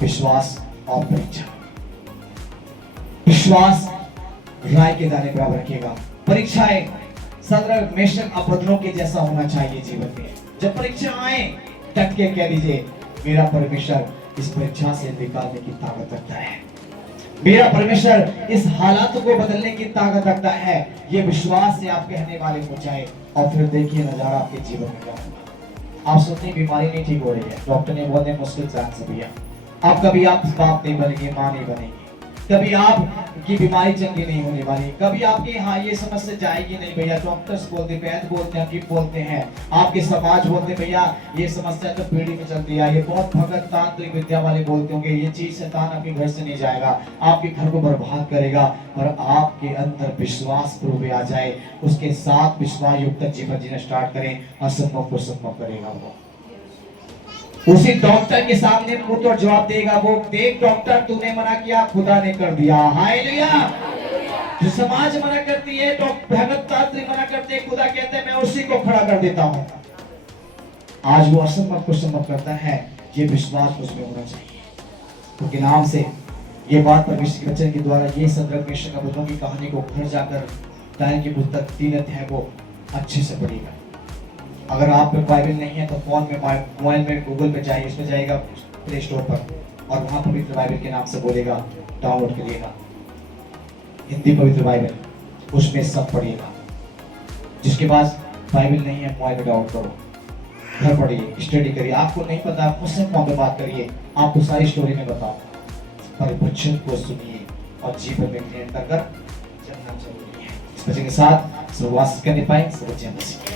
विश्वास और परीक्षा। विश्वास राई के दाने बराबर रखिएगा। परीक्षाएं सदर मेषक अपद्रों के जैसा होना चाहिए जीवन में। जब परीक्षा आए डट के कह दीजिए मेरा परमेश्वर इस परीक्षा से निकालने की ताकत रखता है, मेरा परमेश्वर इस हालात को बदलने की ताकत रखता है। ये विश्वास से आप कहने वाले हो जाए और फिर देखिए नजारा आपके जीवन में क्या होगा। आप सोचते बीमारी नहीं ठीक हो रही है, डॉक्टर ने बोले मुश्किल चांस भैया, आप कभी आप बाप नहीं बनेंगे, माँ नहीं बनेंगे, कभी आपकी बीमारी चंगी नहीं होने वाली, कभी आपके यहाँ ये समस्या जाएगी नहीं भैया। डॉक्टर्स बोलते, वैद्य बोलते हैं, हकीम बोलते हैं, आपके समाज बोलते हैं भैया ये समस्या तो पीढ़ी में चलती है, ये बहुत भगत तांत्रिक विद्या वाले बोलते होंगे ये चीज शैतान आपके घर से नहीं जाएगा, आपके घर को बर्बाद करेगा। पर आपके अंदर विश्वास प्रभु आ जाए, उसके साथ विश्वास युक्त जीवन जीना स्टार्ट करें, असंभव को संभव करेगा वो। उसी डॉक्टर के सामने मुंह तोड़ जवाब देगा वो, देख डॉक्टर तूने मना किया, खुदा ने कर दिया। हालेलुया। जो समाज मना करती है, भगत तांत्रिक मना करते हैं, खुदा कहते हैं मैं उसी को खड़ा कर देता हूं। आज वो असंभव को संभव करता है, ये विश्वास उसमें होना चाहिए। क्योंकि नाम से ये बात परमेश्वर के वचन के द्वारा ये सदरक मेशक अबेदनगो की कहानी को घर जाकर दानियेल की पुस्तक 3 अध्याय को अच्छे से पढ़िएगा। अगर आप पे बाइबल नहीं है तो फोन में, मोबाइल में गूगल पे जाइए, उसमें जाएगा प्ले स्टोर पर और वहां पवित्र बाइबल के नाम से बोलेगा, डाउनलोड करिएगा हिंदी पवित्र बाइबल, उसमें सब पढ़िएगा। जिसके पास बाइबल नहीं है मोबाइल में डाउनलोड करो, घर पढ़िए, स्टडी करिए। आपको नहीं पता मुझसे फोन पे बात करिए, आपको सारी स्टोरी में बताओ, पर वचन को सुनिए और जीवन में ग्रहण कर चलना जरूरी है। इस वचन के साथ सहवास करने पाए सब